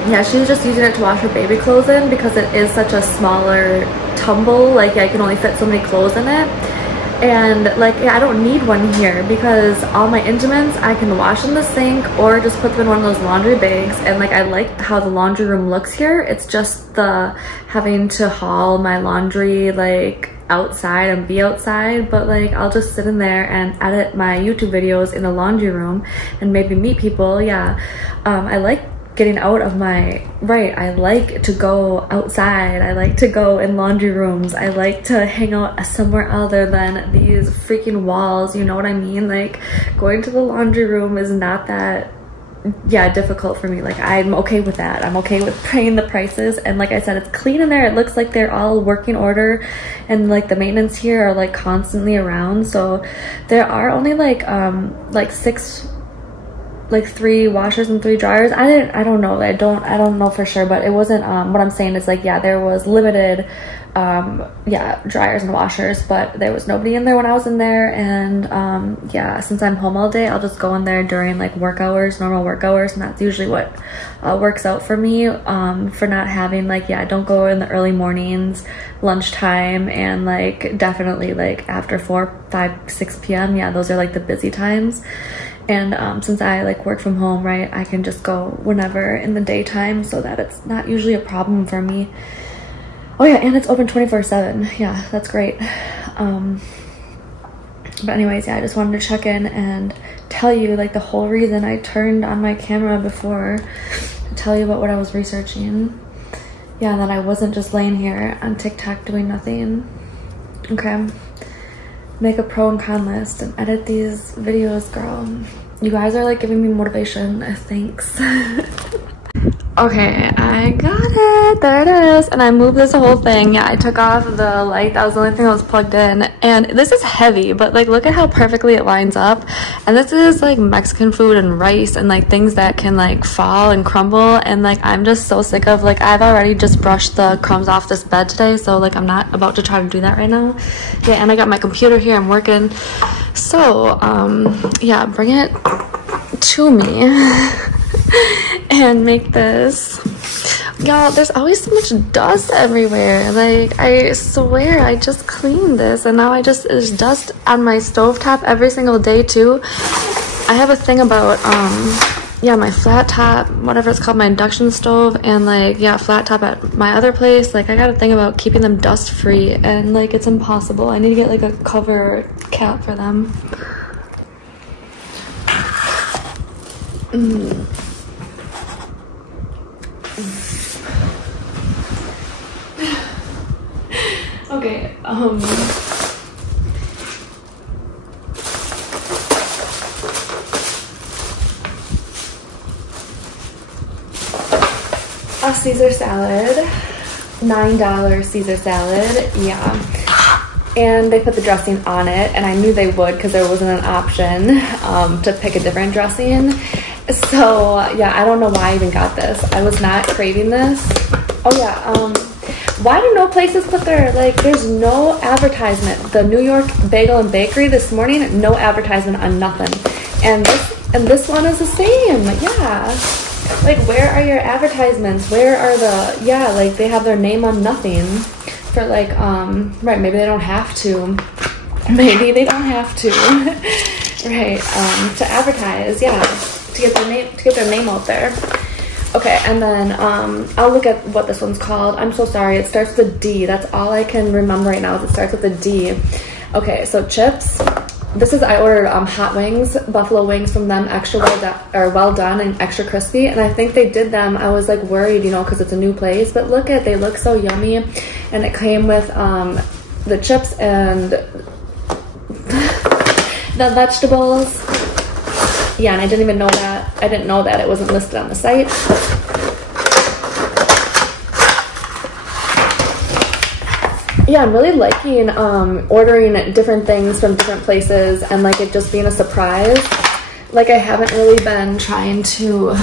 Yeah, she was just using it to wash her baby clothes in because it is such a smaller tumble, like I can only fit so many clothes in it. And like, yeah, I don't need one here because all my intimates I can wash in the sink or just put them in one of those laundry bags. And like I like how the laundry room looks here. It's just the having to haul my laundry like outside and be outside, but like I'll just sit in there and edit my YouTube videos in the laundry room and maybe meet people. Yeah, I like getting out of my, right, I like to go outside, I like to go in laundry rooms, I like to hang out somewhere other than these freaking walls, you know what I mean? Like going to the laundry room is not that yeah, difficult for me. Like, I'm okay with that. I'm okay with paying the prices, and like I said, it's clean in there. It looks like they're all working order, and like the maintenance here are like constantly around. So there are only like 3 washers and 3 dryers. I don't know. I don't know for sure, but it wasn't what I'm saying is like, yeah, there was limited yeah, dryers and washers, but there was nobody in there when I was in there. And yeah, since I'm home all day, I'll just go in there during like work hours, normal work hours, and that's usually what works out for me, for not having like, yeah, don't go in the early mornings, lunchtime, and like definitely like after 4, 5, 6 p.m. yeah, those are like the busy times. And since I like work from home, right, I can just go whenever in the daytime, so that it's not usually a problem for me. Oh yeah, and it's open 24/7. Yeah, that's great. But anyways, yeah, I just wanted to check in and tell you like the whole reason I turned on my camera before to tell you about what I was researching. Yeah, that I wasn't just laying here on TikTok doing nothing. Okay. Make a pro and con list and edit these videos, girl. You guys are like giving me motivation. Thanks. Okay, I got it. There it is. And I moved this whole thing. Yeah, I took off the light. That was the only thing that was plugged in. And this is heavy, but like look at how perfectly it lines up. And this is like Mexican food and rice and like things that can like fall and crumble. And like I'm just so sick of, like, I've already just brushed the crumbs off this bed today, so like I'm not about to try to do that right now. Yeah, and I got my computer here. I'm working. So yeah, bring it to me. And make this. Y'all, there's always so much dust everywhere. Like, I swear I just cleaned this and now there's dust on my stovetop every single day too. I have a thing about yeah, my flat top, whatever it's called, my induction stove, and like, yeah, flat top at my other place. Like, I got a thing about keeping them dust free, and like it's impossible. I need to get like a cover cap for them. Okay, a Caesar salad, $9 Caesar salad, yeah. And they put the dressing on it, and I knew they would because there wasn't an option to pick a different dressing. So yeah, I don't know why I even got this. I was not craving this. Oh yeah, why do no places put their, like, there's no advertisement. The New York Bagel and Bakery this morning, no advertisement on nothing. And this one is the same, yeah. Like, where are your advertisements? Where are the, yeah, like, they have their name on nothing for, like, right, maybe they don't have to. Maybe they don't have to, right, to advertise, yeah, to get their name out there. Okay, and then I'll look at what this one's called. I'm so sorry. It starts with a D. That's all I can remember right now is it starts with a D. Okay, so chips. This is, I ordered hot wings, buffalo wings from them, extra well done and extra crispy. And I think they did them. I was like worried, you know, because it's a new place. But look at, they look so yummy. And it came with the chips and the vegetables. Yeah, and I didn't even know that. I didn't know that it wasn't listed on the site. Yeah, I'm really liking ordering different things from different places and like it just being a surprise. Like, I haven't really been trying to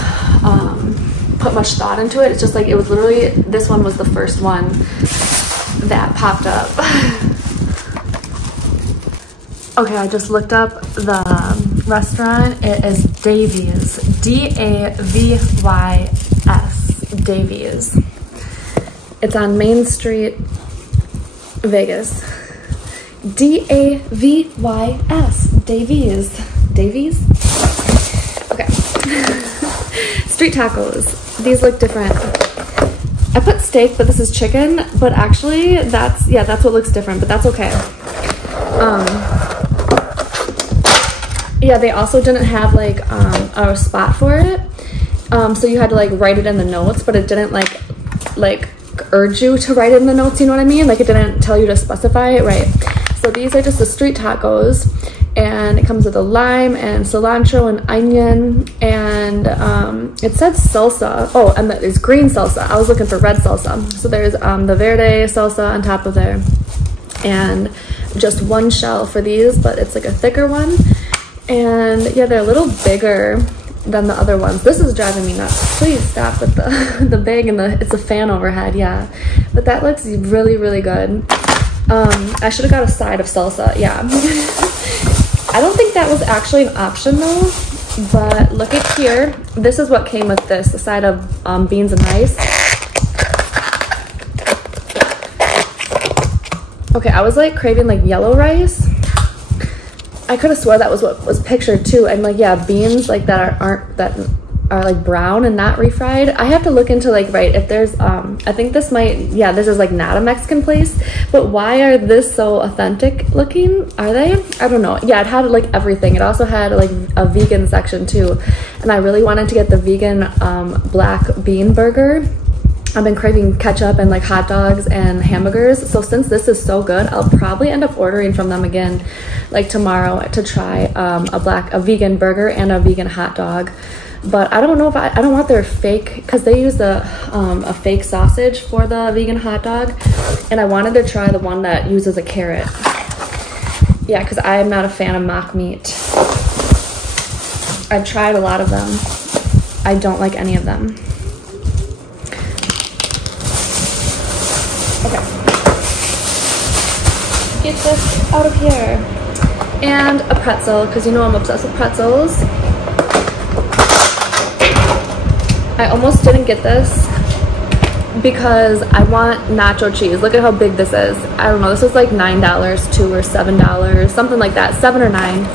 put much thought into it. It's just like, it was literally, this one was the first one that popped up. Okay, I just looked up the restaurant. It is Davies, D-A-V-Y-S, Davies. It's on Main Street, Vegas. D-A-V-Y-S, Davies. Davies? Okay. Street tacos. These look different. I put steak, but this is chicken, but actually that's what looks different, but that's okay. Yeah, they also didn't have like a spot for it, so you had to like write it in the notes, but it didn't like urge you to write it in the notes, you know what I mean? Like, it didn't tell you to specify it, right? So these are just the street tacos, and it comes with a lime and cilantro and onion, and it said salsa. Oh, and there's green salsa. I was looking for red salsa. So there's the verde salsa on top of there, and just one shell for these, but it's like a thicker one. And yeah, they're a little bigger than the other ones. This is driving me nuts. Please stop with the bag and it's a fan overhead. Yeah, but that looks really, really good. I should have got a side of salsa. Yeah. I don't think that was actually an option though, but look at here. This is what came with this, a side of beans and rice. Okay, I was like craving like yellow rice. I could have swore that was what was pictured too. And like, yeah, beans like that are like brown and not refried. I have to look into like, right, if there's I think this might, yeah, this is like not a Mexican place, but why are this so authentic looking? Are they? I don't know. Yeah, it had like everything. It also had like a vegan section too, and I really wanted to get the vegan black bean burger. I've been craving ketchup and like hot dogs and hamburgers, so since this is so good, I'll probably end up ordering from them again like tomorrow to try a vegan burger and a vegan hot dog. But I don't know if I don't want their fake, because they use a fake sausage for the vegan hot dog, and I wanted to try the one that uses a carrot. Yeah, because I am not a fan of mock meat. I've tried a lot of them. I don't like any of them. Okay. Get this out of here. And a pretzel, because you know I'm obsessed with pretzels. I almost didn't get this because I want nacho cheese. Look at how big this is. I don't know, this is like $9 too, or $7, something like that, 7 or 9.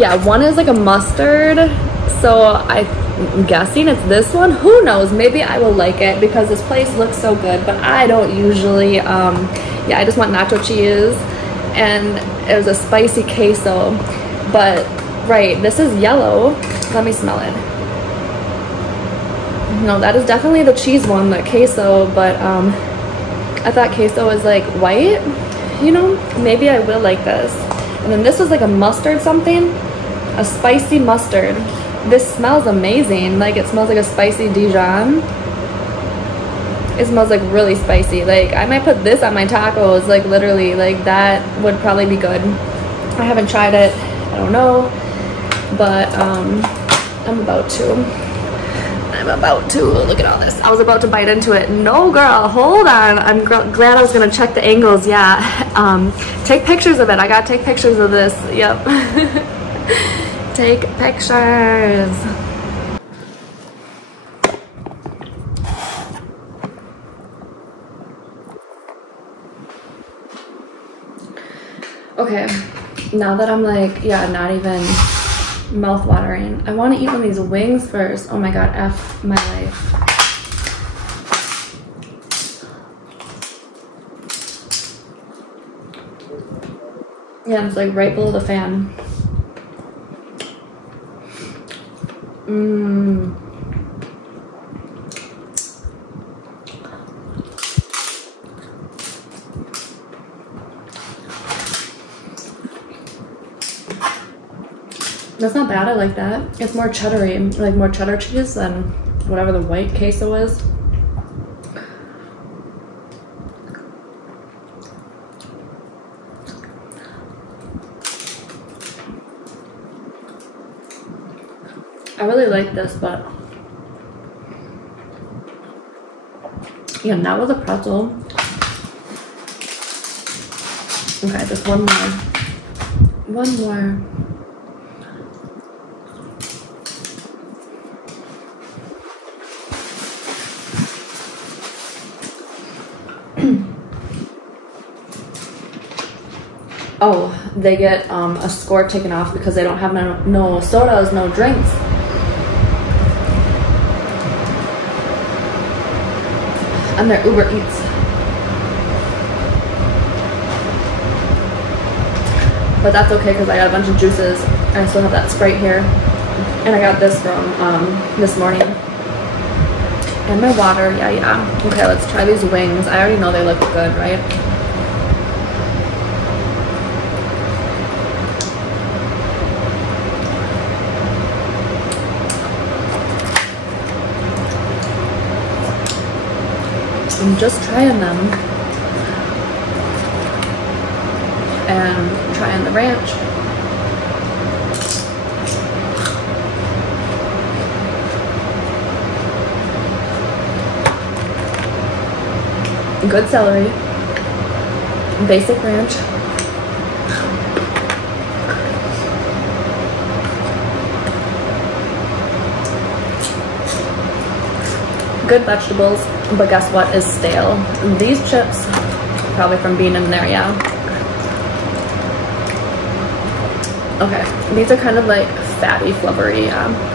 Yeah, one is like a mustard, so I'm guessing it's this one. Who knows, maybe I will like it because this place looks so good, but I don't usually, yeah, I just want nacho cheese, and it was a spicy queso, but right, this is yellow. Let me smell it. No, that is definitely the cheese one, the queso, but I thought queso was like white, you know, maybe I will like this. And then this was like a mustard something, a spicy mustard. This smells amazing. Like, it smells like a spicy Dijon. It smells like really spicy. Like, I might put this on my tacos, like literally, like that would probably be good. I haven't tried it, I don't know, but I'm about to. Look at all this. I was about to bite into it. No, girl, hold on. I'm glad I was gonna check the angles. Yeah, take pictures of it. I gotta take pictures of this. Yep. Take pictures. Okay, now that I'm like, yeah, not even mouth-watering, I want to eat one of these wings first. Oh my god, F my life. Yeah, it's like right below the fan. Mmm. That's not bad, I like that. It's more cheddar-y, like more cheddar cheese than whatever the white queso is. I really like this, but yeah, that was a pretzel. Okay, just one more. One more. Oh, they get a score taken off because they don't have no sodas, no drinks. And their Uber Eats. But that's okay because I got a bunch of juices. I still have that Sprite here. And I got this from this morning. And my water, yeah. Okay, let's try these wings. I already know they look good, right? I'm just trying them and trying the ranch. Good celery, basic ranch, good vegetables, but guess what is stale? These chips, probably from being in there, yeah. Okay, these are kind of like fatty, flubbery, yeah.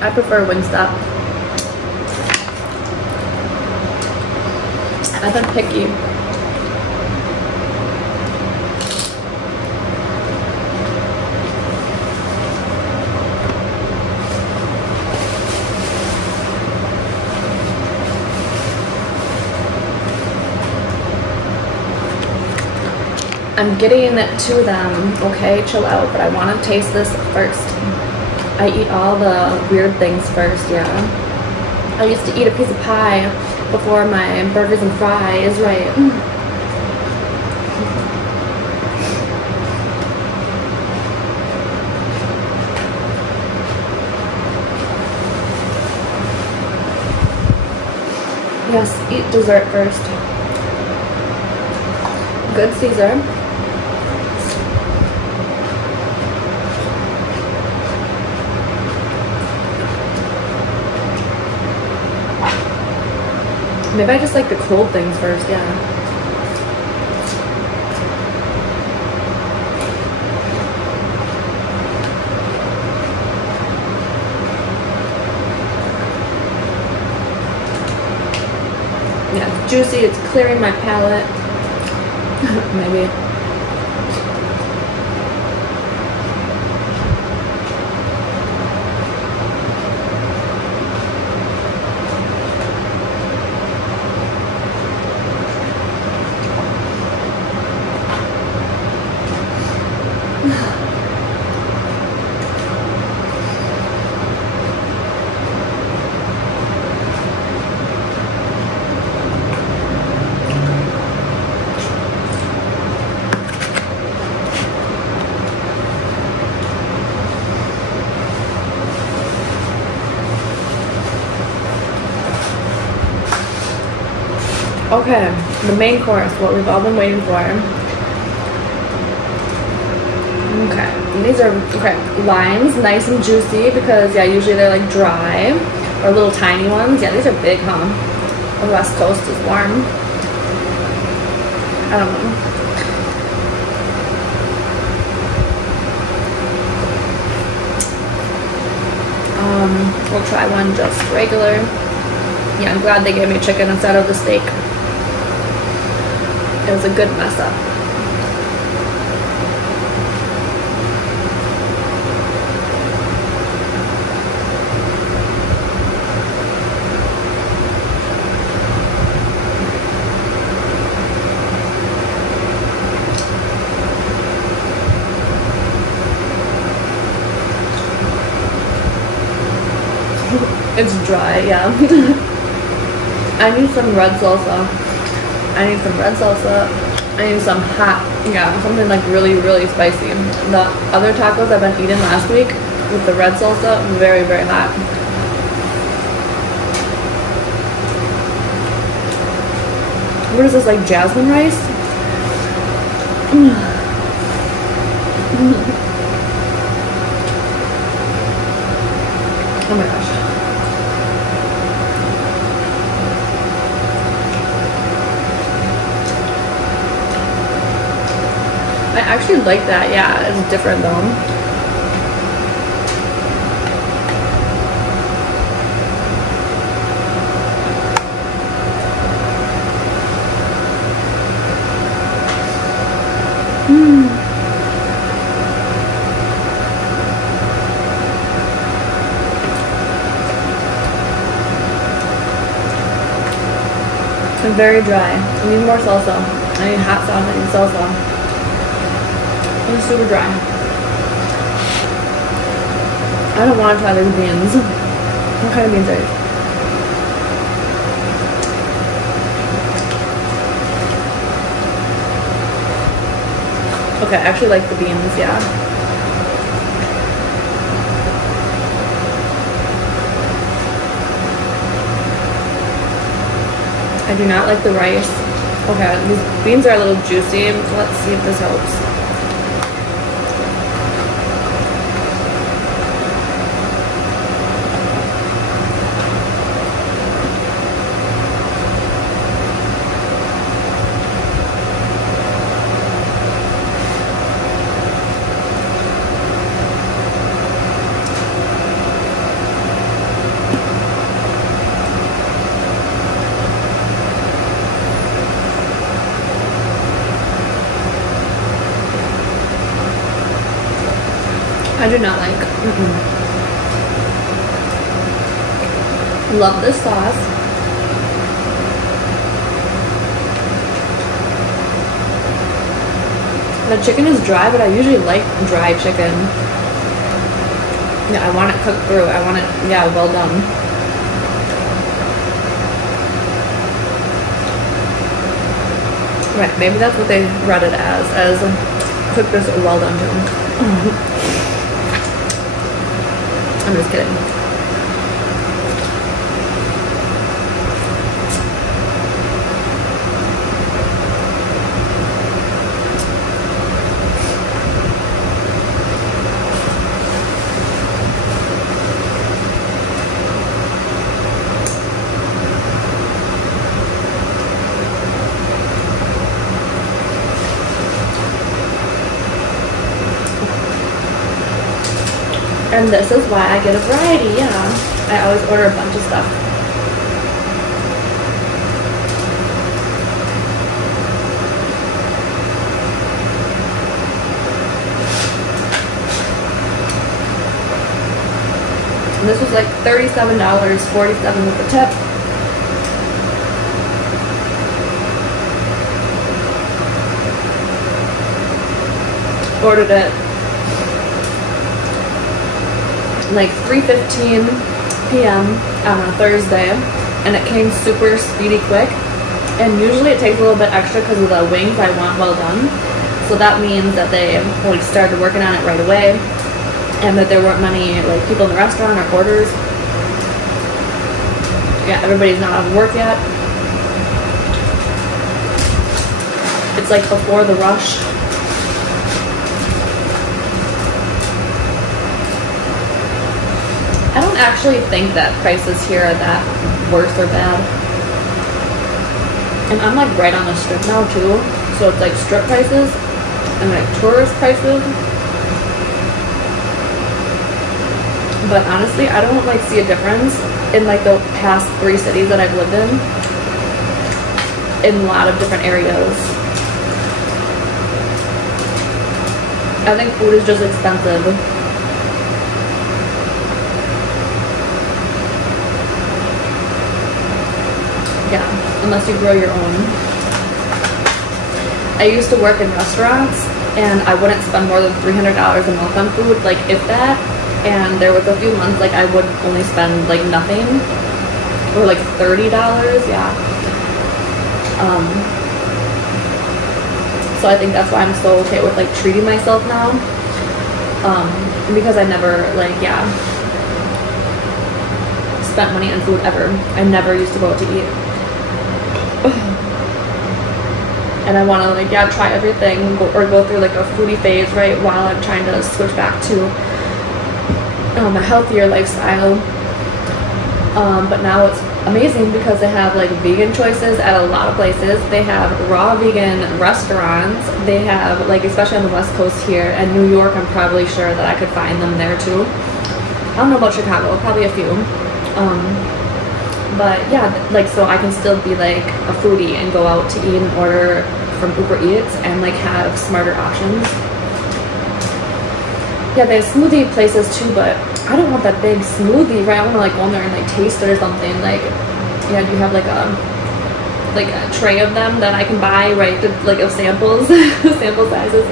I prefer Wingstop. I've been picky. I'm getting to them, okay? Chill out, but I want to taste this first. I eat all the weird things first, yeah. I used to eat a piece of pie before my burgers and fries, right? Yes, eat dessert first. Good Caesar. Maybe I just like the cold things first, yeah. Yeah, it's juicy, it's clearing my palate. Maybe. Okay, the main course, what we've all been waiting for. Okay, and these are, okay, limes, nice and juicy because, yeah, usually they're like dry or little tiny ones. Yeah, these are big, huh? The West Coast is warm. I don't know. We'll try one just regular. Yeah, I'm glad they gave me chicken instead of the steak. It was a good mess up. It's dry, yeah. I need some red salsa. I need some red salsa. I need some hot, yeah, something like really, really spicy. The other tacos I've been eating last week with the red salsa, very, very hot. What is this, like jasmine rice? Oh my gosh. I actually like that, yeah, it's different though. It's very dry. I need more salsa. I need hot sauce and salsa. It's super dry. I don't want to try these beans. What kind of beans are these? Okay, I actually like the beans, yeah. I do not like the rice. Okay, these beans are a little juicy. Let's see if this helps. I do not like. Love this sauce. The chicken is dry, but I usually like dry chicken. Yeah, I want it cooked through. I want it, yeah, well done. Right, maybe that's what they read it as cooked this well done too. I'm just kidding. And this is why I get a variety, yeah. I always order a bunch of stuff. And this was like $37, $47 with the tip. Ordered it like 3:15 p.m. on a Thursday, and it came super speedy quick. And usually it takes a little bit extra because of the wings I want well done. So that means that they like started working on it right away, and that there weren't many like people in the restaurant or orders. Yeah, everybody's not out of work yet. It's like before the rush. I don't actually think that prices here are that worse or bad. And I'm like right on the strip now too. So it's like strip prices and like tourist prices. But honestly, I don't like see a difference in like the past 3 cities that I've lived in a lot of different areas. I think food is just expensive. Yeah, unless you grow your own. I used to work in restaurants, and I wouldn't spend more than $300 a month on food, like if that. And there was a few months like I would only spend like nothing, or like $30, yeah. So I think that's why I'm so okay with like treating myself now, because I never like, yeah, spent money on food ever. I never used to go out to eat. And I want to like, yeah, try everything, go through like a foodie phase, right, while I'm trying to switch back to a healthier lifestyle. But now it's amazing because they have like vegan choices at a lot of places. They have raw vegan restaurants. They have like, especially on the West Coast here, and New York, I'm probably sure that I could find them there too. I don't know about Chicago, probably a few. But yeah, like, so I can still be like a foodie and go out to eat and order from Uber Eats and like have smarter options. Yeah, they have smoothie places too, but I don't want that big smoothie, right? I want to like go in there and like taste it or something. Like, yeah, do you have like a tray of them that I can buy, right? Like of samples, sample sizes.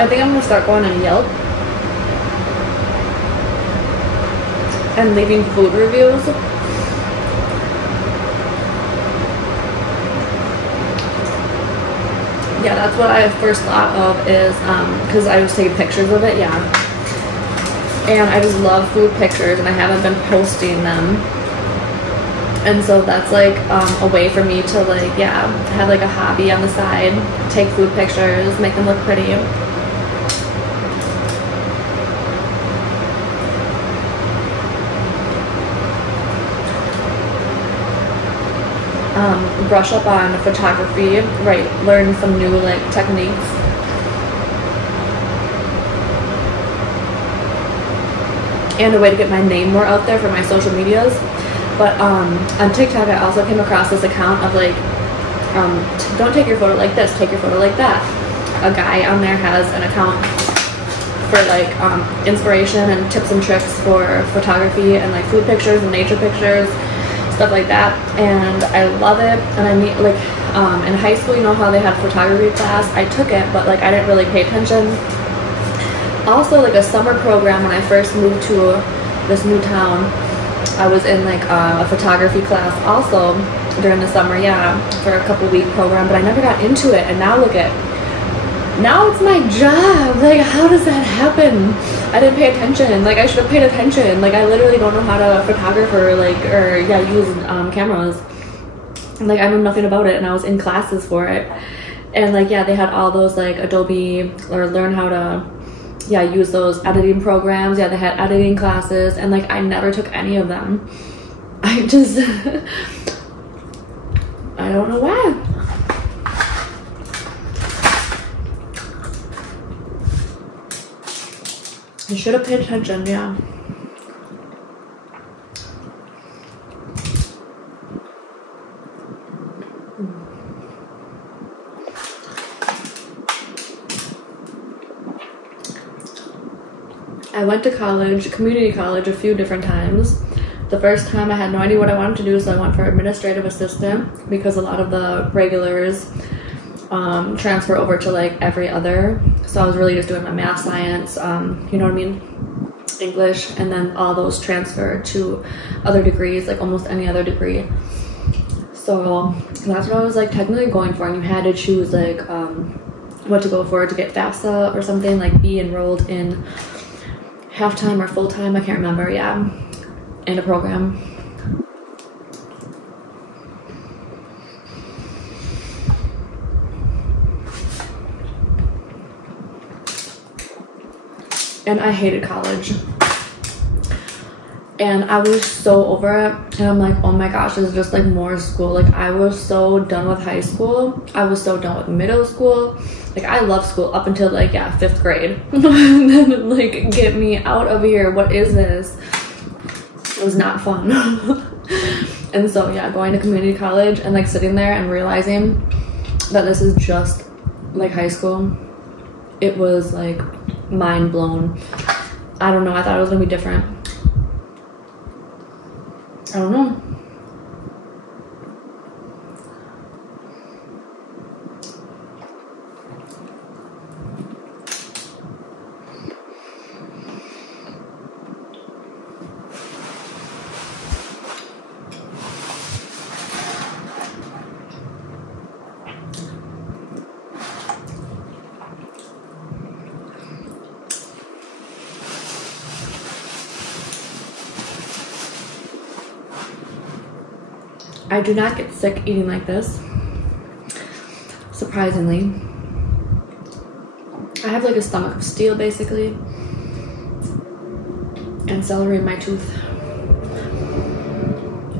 I think I'm gonna start going on Yelp and leaving food reviews. Yeah, that's what I first thought of, is because I was taking pictures of it, yeah. And I just love food pictures, and I haven't been posting them. And so that's like a way for me to like, yeah, have like a hobby on the side, take food pictures, make them look pretty. Brush up on photography, right, learn some new like techniques. And a way to get my name more out there for my social medias. But on TikTok I also came across this account of like, don't take your photo like this, take your photo like that. A guy on there has an account for like inspiration and tips and tricks for photography and like food pictures and nature pictures, stuff like that, and I love it. And I mean, like in high school, you know how they had photography class? I took it, but like I didn't really pay attention. Also, like a summer program when I first moved to this new town, I was in like a photography class also during the summer, yeah, for a couple week program, but I never got into it. And now look at, now it's my job. Like, how does that happen? I didn't pay attention. Like, I should have paid attention. Like, I literally don't know how to photograph or like, or yeah, use cameras. Like, I know nothing about it, and I was in classes for it. And like, yeah, they had all those like Adobe, or learn how to, yeah, use those editing programs. Yeah, they had editing classes, and like I never took any of them. I just I don't know why. I should have paid attention, yeah. I went to college, community college, a few different times. The first time I had no idea what I wanted to do, so I went for administrative assistant because a lot of the regulars transfer over to like every other. So I was really just doing my math, science, you know what I mean? English, and then all those transfer to other degrees, like almost any other degree. So that's what I was like technically going for, and you had to choose like what to go for to get FAFSA or something, like be enrolled in half-time or full-time, I can't remember, yeah, in a program. And I hated college. And I was so over it, and I'm like, oh my gosh, this is just like more school. Like, I was so done with high school. I was so done with middle school. Like, I love school up until like, yeah, 5th grade. And then like, get me out of here. What is this? It was not fun. And so yeah, going to community college and like sitting there and realizing that this is just like high school, it was like mind blown. I don't know, I thought it was gonna be different. I don't know. I do not get sick eating like this, surprisingly. I have like a stomach of steel basically, and celery in my tooth.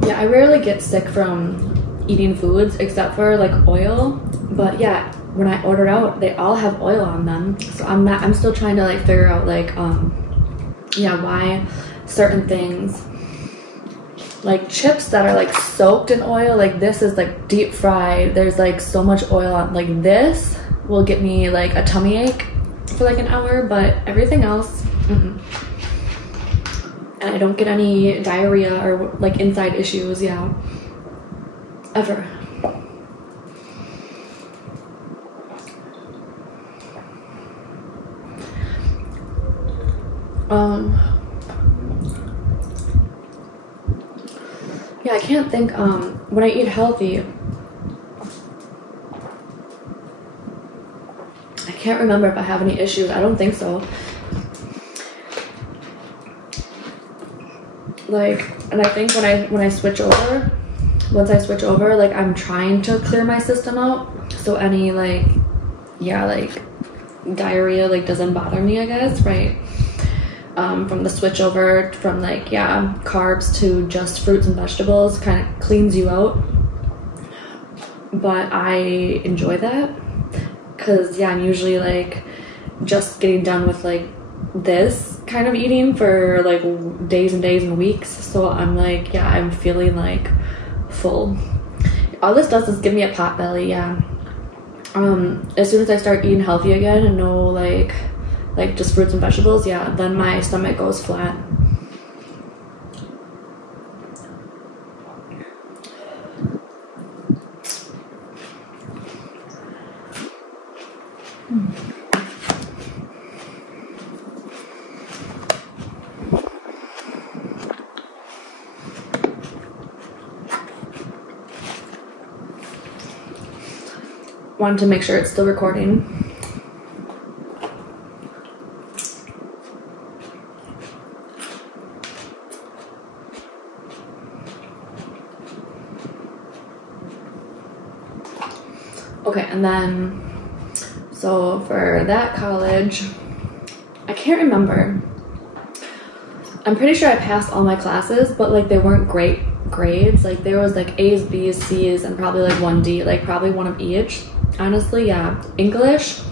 Yeah, I rarely get sick from eating foods except for like oil, but yeah, when I ordered out, they all have oil on them. So I'm still trying to like figure out like, yeah, why certain things, like chips that are like soaked in oil, like this is like deep fried, there's like so much oil on, like this will get me like a tummy ache for like an hour, but everything else, and I don't get any diarrhea or like inside issues, yeah, ever. can't think, when I eat healthy, I can't remember if I have any issues. I don't think so. Like, and I think when I switch over, once I switch over, like, I'm trying to clear my system out, so any, like, yeah, like, diarrhea, like, doesn't bother me, I guess, right? From the switch over from, like, yeah, carbs to just fruits and vegetables kind of cleans you out. But I enjoy that because, yeah, I'm usually, like, just getting done with, like, this kind of eating for, like, days and days and weeks. So I'm like, yeah, I'm feeling, like, full. All this does is give me a pot belly, yeah. As soon as I start eating healthy again and no, like just fruits and vegetables, yeah, then my stomach goes flat. Wanted to make sure it's still recording. Okay, and then, so for that college, I can't remember. I'm pretty sure I passed all my classes, but, like, they weren't great grades. Like, there was, like, A's, B's, C's, and probably, like, 1 D, like, probably one of each. Honestly, yeah. English,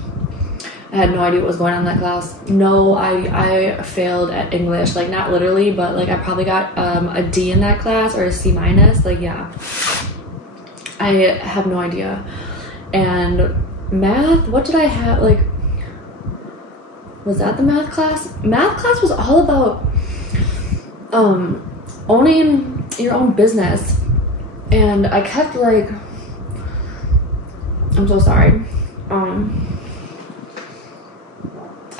I had no idea what was going on in that class. No, I failed at English, like, not literally, but, like, I probably got a D in that class or a C minus. Like, yeah, I have no idea. And math, what did I have? Like, was that the math class? Math class was all about owning your own business, and I kept, like, I'm so sorry. I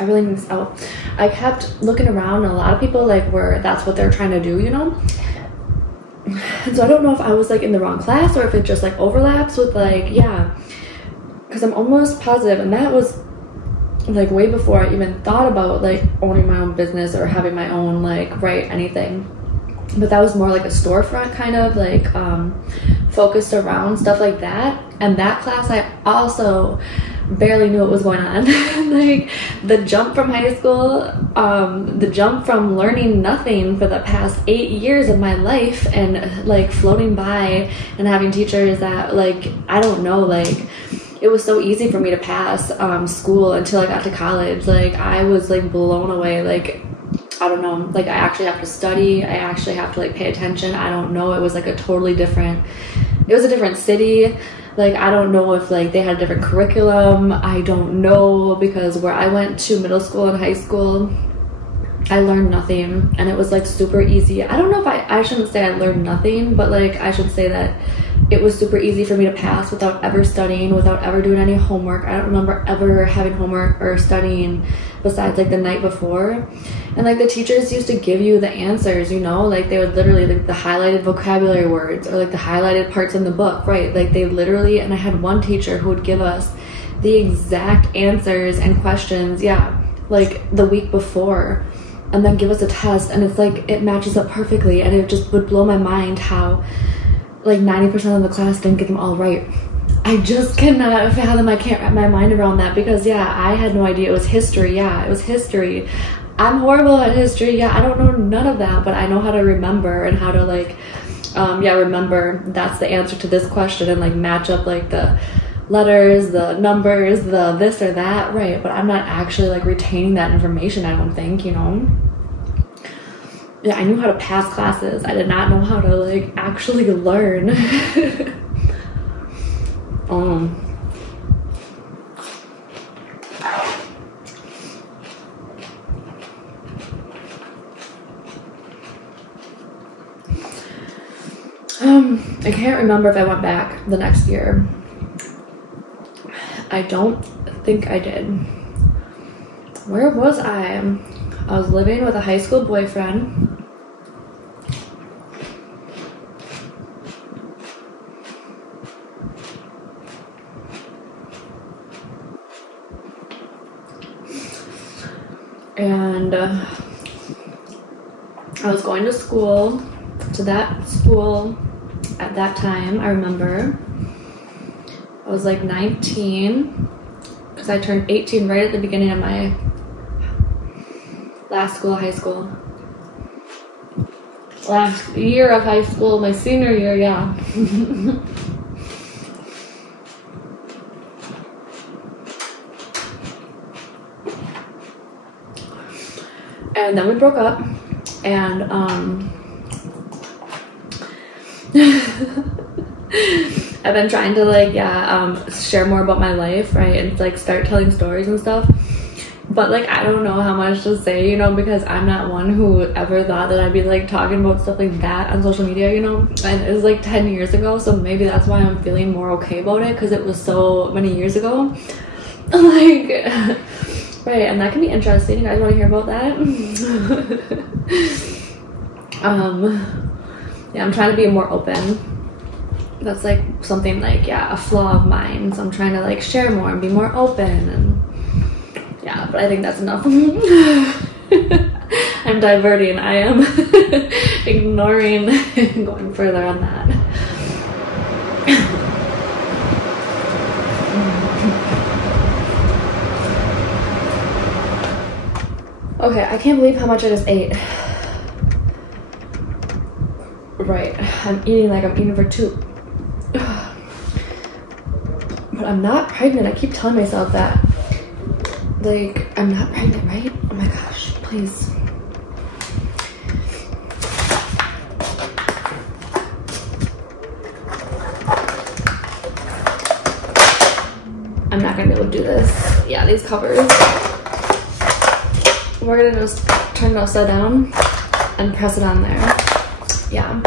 really need this out. I kept looking around, and a lot of people, like, that's what they're trying to do, you know? And so I don't know if I was, like, in the wrong class or if it just, like, overlaps with, like, yeah. Because I'm almost positive, and that was, like, way before I even thought about, like, owning my own business or having my own, like, write anything. But that was more like a storefront kind of, like, focused around stuff like that. And that class, I also barely knew what was going on. Like, the jump from high school, the jump from learning nothing for the past 8 years of my life and, like, floating by and having teachers that, like, I don't know, like, it was so easy for me to pass school until I got to college. Like, I was, like, blown away. Like, I don't know, like, I actually have to study, I actually have to, like, pay attention. I don't know, it was, like, a totally different, it was a different city. Like, I don't know if, like, they had a different curriculum. I don't know, because where I went to middle school and high school, I learned nothing, and it was, like, super easy. I don't know if I shouldn't say I learned nothing, but, like, I should say that it was super easy for me to pass without ever studying, without ever doing any homework. I don't remember ever having homework or studying besides, like, the night before. And, like, the teachers used to give you the answers, you know, like, they would literally, like, the highlighted vocabulary words or, like, the highlighted parts in the book, right? Like, they literally, and I had one teacher who would give us the exact answers and questions, yeah, like, the week before, and then give us a test, and it's like, it matches up perfectly. And it just would blow my mind how, like, 90% of the class didn't get them all right. I just cannot fathom, I can't wrap my mind around that, because, yeah, I had no idea. It was history, yeah, it was history. I'm horrible at history, yeah, I don't know none of that, but I know how to remember and how to, like, yeah, remember that's the answer to this question and, like, match up, like, the letters, the numbers, the this or that, right? But I'm not actually, like, retaining that information, I don't think, you know? Yeah, I knew how to pass classes. I did not know how to, like, actually learn. I can't remember if I went back the next year. I don't think I did. Where was I? I was living with a high school boyfriend. And I was going to school, to that school at that time. I remember I was like 19 because I turned 18 right at the beginning of my last school, high school. Last year of high school, my senior year, yeah. And then we broke up, and I've been trying to like, share more about my life, right, and like start telling stories and stuff. But like, I don't know how much to say, you know, because I'm not one who ever thought that I'd be like talking about stuff like that on social media, you know. And it was like 10 years ago, so maybe that's why I'm feeling more okay about it, because it was so many years ago. Like, right, and that can be interesting. You guys want to hear about that? Yeah, I'm trying to be more open. That's like something like, yeah, a flaw of mine. So I'm trying to like share more and be more open, and yeah, but I think that's enough. I'm diverting. I am ignoring going further on that. Okay, I can't believe how much I just ate. Right, I'm eating like I'm eating for two. But I'm not pregnant. I keep telling myself that. Like, I'm not pregnant, right? Oh my gosh, please. I'm not gonna be able to do this. Yeah, these covers. We're gonna just turn it upside down and press it on there. Yeah.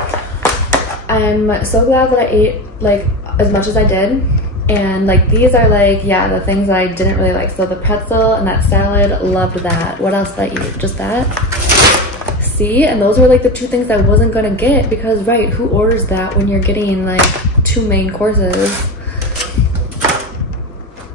I'm so glad that I ate like as much as I did. And like, these are like, yeah, the things that I didn't really like. So the pretzel and that salad, loved that. What else did I eat? Just that? See? And those were like the two things I wasn't gonna get, because right, who orders that when you're getting like 2 main courses?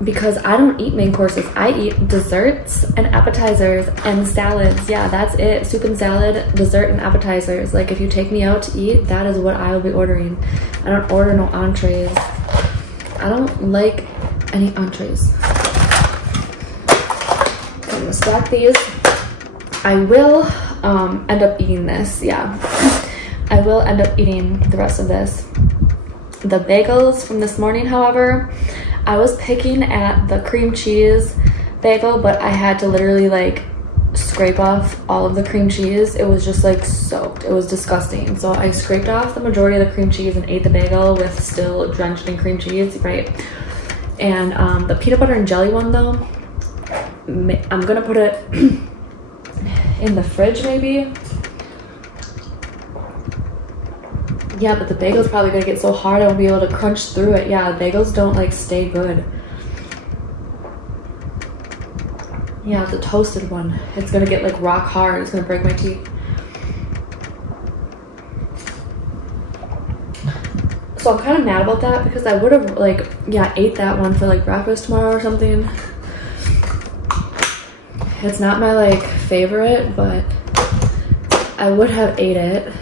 Because I don't eat main courses. I eat desserts and appetizers and salads. Yeah, that's it. Soup and salad, dessert and appetizers. Like, if you take me out to eat, that is what I will be ordering. I don't order no entrees. I don't like any entrees. So I'm gonna stack these. I will end up eating this, yeah. I will end up eating the rest of this. The bagels from this morning, however, I was picking at the cream cheese bagel, but I had to literally like scrape off all of the cream cheese. It was just like soaked. It was disgusting. So I scraped off the majority of the cream cheese and ate the bagel with still drenched in cream cheese, right? And the peanut butter and jelly one though, I'm gonna put it in the fridge maybe. Yeah, but the bagel's probably gonna get so hard I won't be able to crunch through it. Yeah, bagels don't like stay good. Yeah, it's a toasted one. It's gonna get like rock hard. It's gonna break my teeth. So I'm kind of mad about that, because I would have like, yeah, ate that one for like breakfast tomorrow or something. It's not my like favorite, but I would have ate it.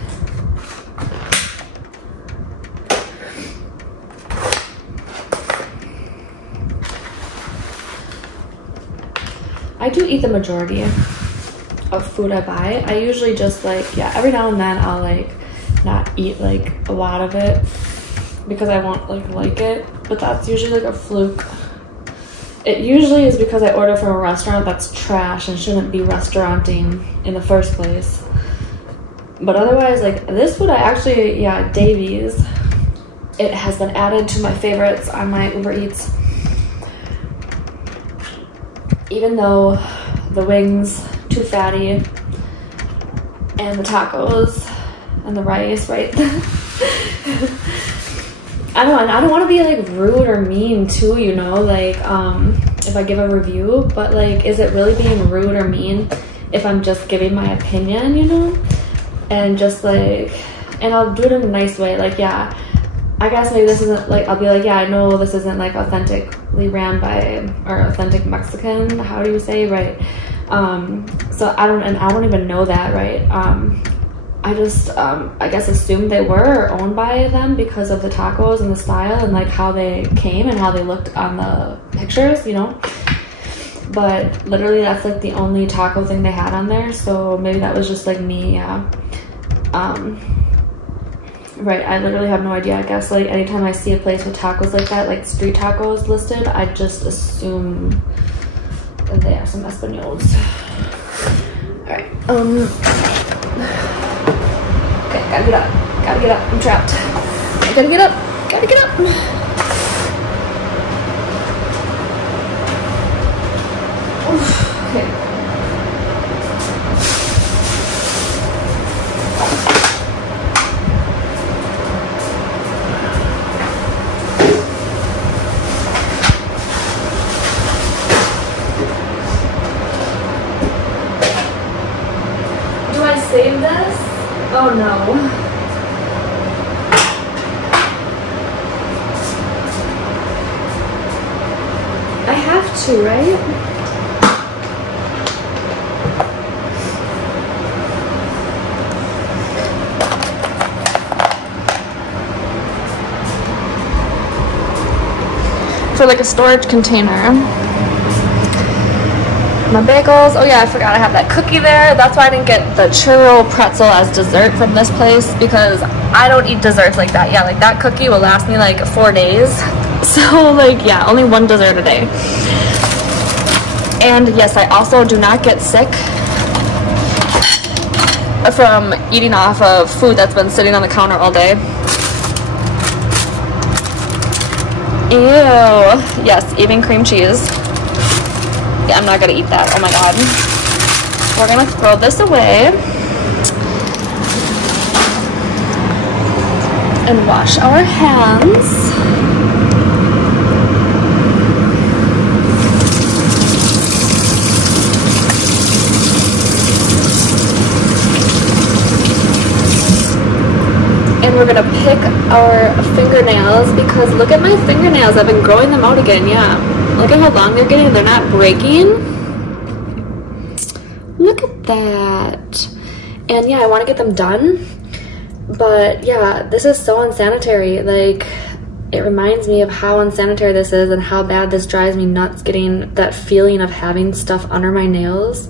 I do eat the majority of food I buy. I usually just like, yeah, every now and then I'll like not eat like a lot of it because I won't like it, but that's usually like a fluke. It usually is because I order from a restaurant that's trash and shouldn't be restauranting in the first place. But otherwise, like this food I actually, yeah, Davies, it has been added to my favorites on my Uber Eats. Even though the wings too fatty and the tacos and the rice, right? I don't want to be like rude or mean too, you know, like if I give a review, but like, is it really being rude or mean if I'm just giving my opinion, you know? And just like, and I'll do it in a nice way, like, yeah, I guess maybe this isn't like, I'll be like, yeah, I know this isn't like authentically ran by, or authentic Mexican, how do you say, right? So I don't even know that, right? I just I guess assumed they were owned by them because of the tacos and the style and like how they came and how they looked on the pictures, you know. But literally that's like the only taco thing they had on there, so maybe that was just like me. Yeah. Right, I literally have no idea. I guess like anytime I see a place with tacos like that, like street tacos listed, I just assume that they have some Españols. Alright, okay, gotta get up. Gotta get up. I'm trapped. I gotta get up. Gotta get up. Oof, okay. Save this? Oh no. I have to, right? For like a storage container. My bagels. Oh yeah, I forgot I have that cookie there. That's why I didn't get the churro pretzel as dessert from this place, because I don't eat desserts like that. Yeah, like that cookie will last me like 4 days. So like, yeah, only one dessert a day. And yes, I also do not get sick from eating off of food that's been sitting on the counter all day. Ew. Yes, even cream cheese. Yeah, I'm not gonna eat that. Oh my god. We're gonna throw this away and wash our hands. And we're gonna pick our fingernails, because look at my fingernails. I've been growing them out again. Yeah. Look at how long they're getting. They're not breaking. Look at that. And yeah, I want to get them done. But yeah, this is so unsanitary. Like, it reminds me of how unsanitary this is and how bad this drives me nuts, getting that feeling of having stuff under my nails.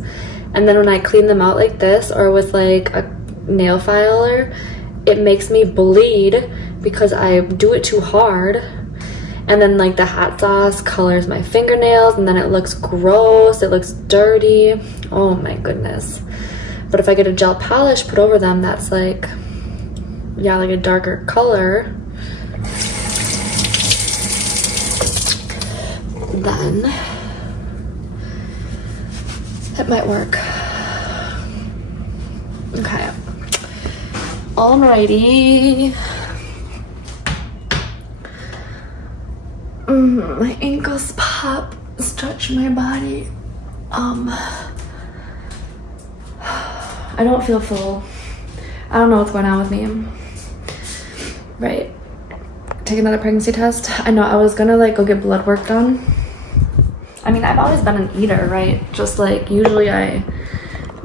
And then when I clean them out like this, or with like a nail filer, it makes me bleed because I do it too hard. And then like the hot sauce colors my fingernails, and then it looks gross, it looks dirty. Oh my goodness. But if I get a gel polish put over them, that's like, yeah, like a darker color, then it might work. Okay. Alrighty. My ankles pop, stretch my body. I don't feel full. I don't know what's going on with me. Right. Take another pregnancy test. I know I was gonna like go get blood work done. I mean, I've always been an eater, right? Just like usually I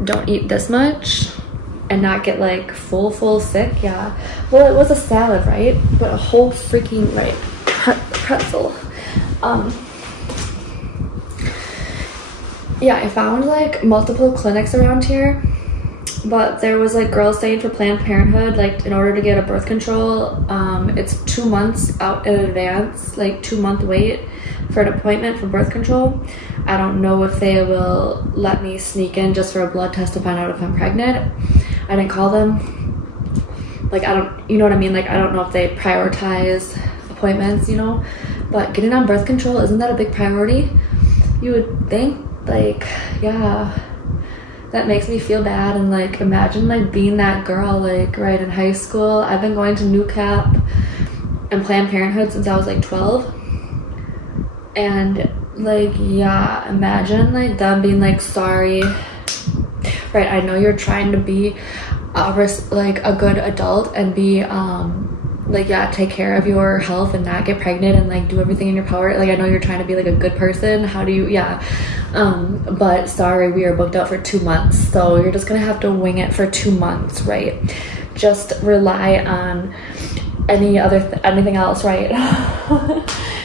don't eat this much and not get like full sick. Yeah. Well, it was a salad, right? But a whole freaking, right, pretzel. Yeah, I found like multiple clinics around here, but there was like girls saying for Planned Parenthood, like in order to get a birth control, it's 2 months out in advance, like 2-month wait for an appointment for birth control. I don't know if they will let me sneak in just for a blood test to find out if I'm pregnant. I didn't call them. Like, I don't, you know what I mean? Like, I don't know if they prioritize appointments, you know? But getting on birth control, isn't that a big priority? You would think, like, yeah, that makes me feel bad. And like, imagine like being that girl, like right in high school. I've been going to New Cap and Planned Parenthood since I was like 12. And like, yeah, imagine like them being like, sorry, right, I know you're trying to be like a good adult and be like, yeah, take care of your health and not get pregnant and like do everything in your power. Like, I know you're trying to be like a good person. How do you, yeah. But sorry, we are booked out for 2 months. So you're just gonna have to wing it for 2 months, right? Just rely on anything else, right?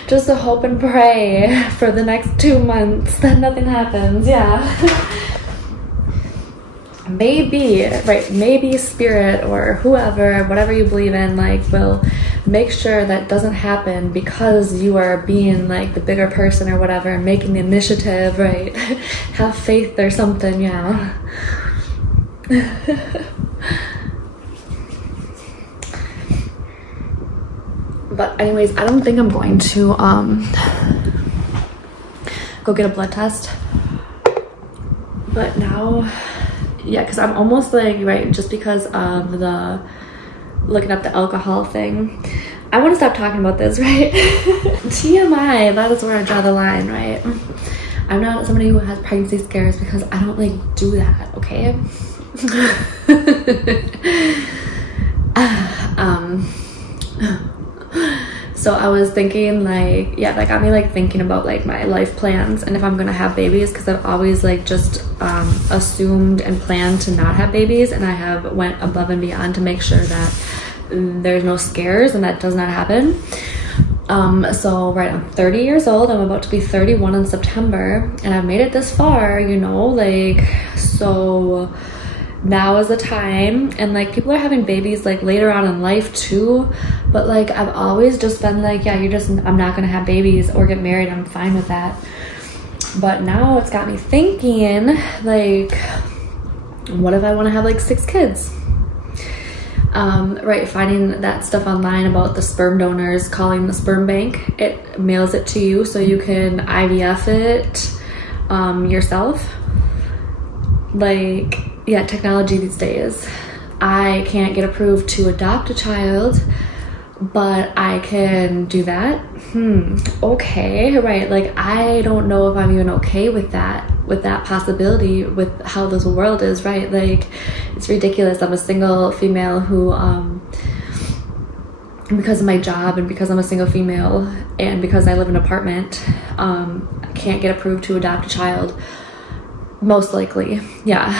Just to hope and pray for the next 2 months that nothing happens, yeah. Maybe, right, maybe spirit or whoever, whatever you believe in, like, will make sure that doesn't happen because you are being like the bigger person or whatever and making the initiative, right? Have faith or something, yeah. But anyways, I don't think I'm going to go get a blood test. But now, yeah, because I'm almost like, right, just because of the looking up the alcohol thing. I want to stop talking about this, right? TMI, that is where I draw the line, right? I'm not somebody who has pregnancy scares because I don't like do that, okay? So I was thinking like, yeah, that got me like thinking about like my life plans and if I'm gonna have babies, because I've always like just assumed and planned to not have babies, and I have went above and beyond to make sure that there's no scares and that does not happen. So right, I'm 30 years old. I'm about to be 31 in September, and I've made it this far, you know, like, so now is the time. And like, people are having babies like later on in life too, but like, I've always just been like, yeah, I'm not gonna have babies or get married, I'm fine with that. But now it's got me thinking, like, what if I want to have like 6 kids? Right, finding that stuff online about the sperm donors, calling the sperm bank, it mails it to you so you can IVF it yourself. Like, yeah, technology these days. I can't get approved to adopt a child, but I can do that. Okay, right, like, I don't know if I'm even okay with that possibility with how this world is, right? Like, it's ridiculous. I'm a single female who, because of my job and because I'm a single female and because I live in an apartment, I can't get approved to adopt a child, most likely, yeah.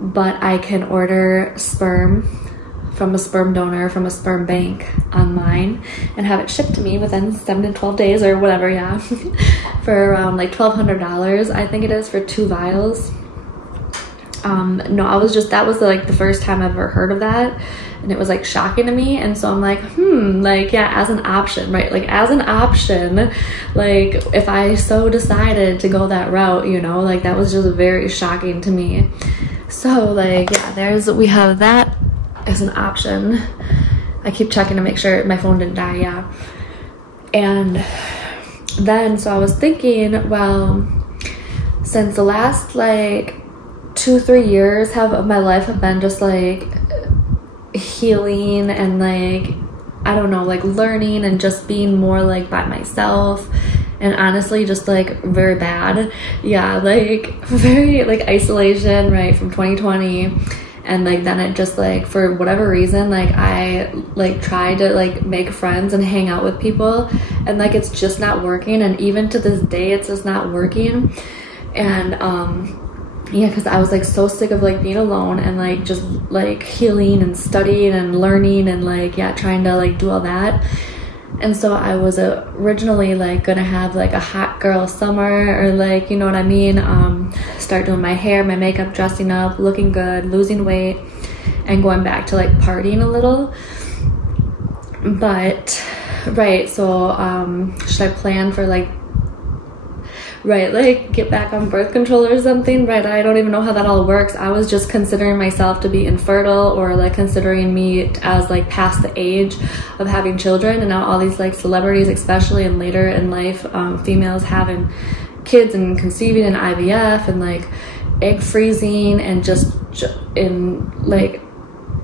But I can order sperm from a sperm donor, from a sperm bank online, and have it shipped to me within 7 to 12 days or whatever, yeah. For around like $1,200, I think it is, for 2 vials. No, that was like the first time I've ever heard of that, and it was like shocking to me. And so I'm like, like, yeah, as an option, right? Like, as an option, like, if I so decided to go that route, you know, like, that was just very shocking to me. So like, yeah, we have that as an option. I keep checking to make sure my phone didn't die, yeah. And then, so I was thinking, well, since the last like 2-3 years of my life have been just like healing and like, I don't know, like learning and just being more like by myself, and honestly just like very bad, yeah, like very like isolation, right, from 2020. And like, then it just like, for whatever reason, like I like tried to like make friends and hang out with people, and like, it's just not working. And even to this day, it's just not working. And yeah, because I was like so sick of like being alone and like just like healing and studying and learning and like, yeah, trying to like do all that. And so I was originally like gonna have like a hot girl summer, or like, you know what I mean, start doing my hair, my makeup, dressing up, looking good, losing weight, and going back to like partying a little. But right, so should I plan for like, right, like get back on birth control or something, right? I don't even know how that all works. I was just considering myself to be infertile, or like considering me as like past the age of having children. And now all these like celebrities, especially and later in life, females having kids and conceiving and IVF and like egg freezing, and just in like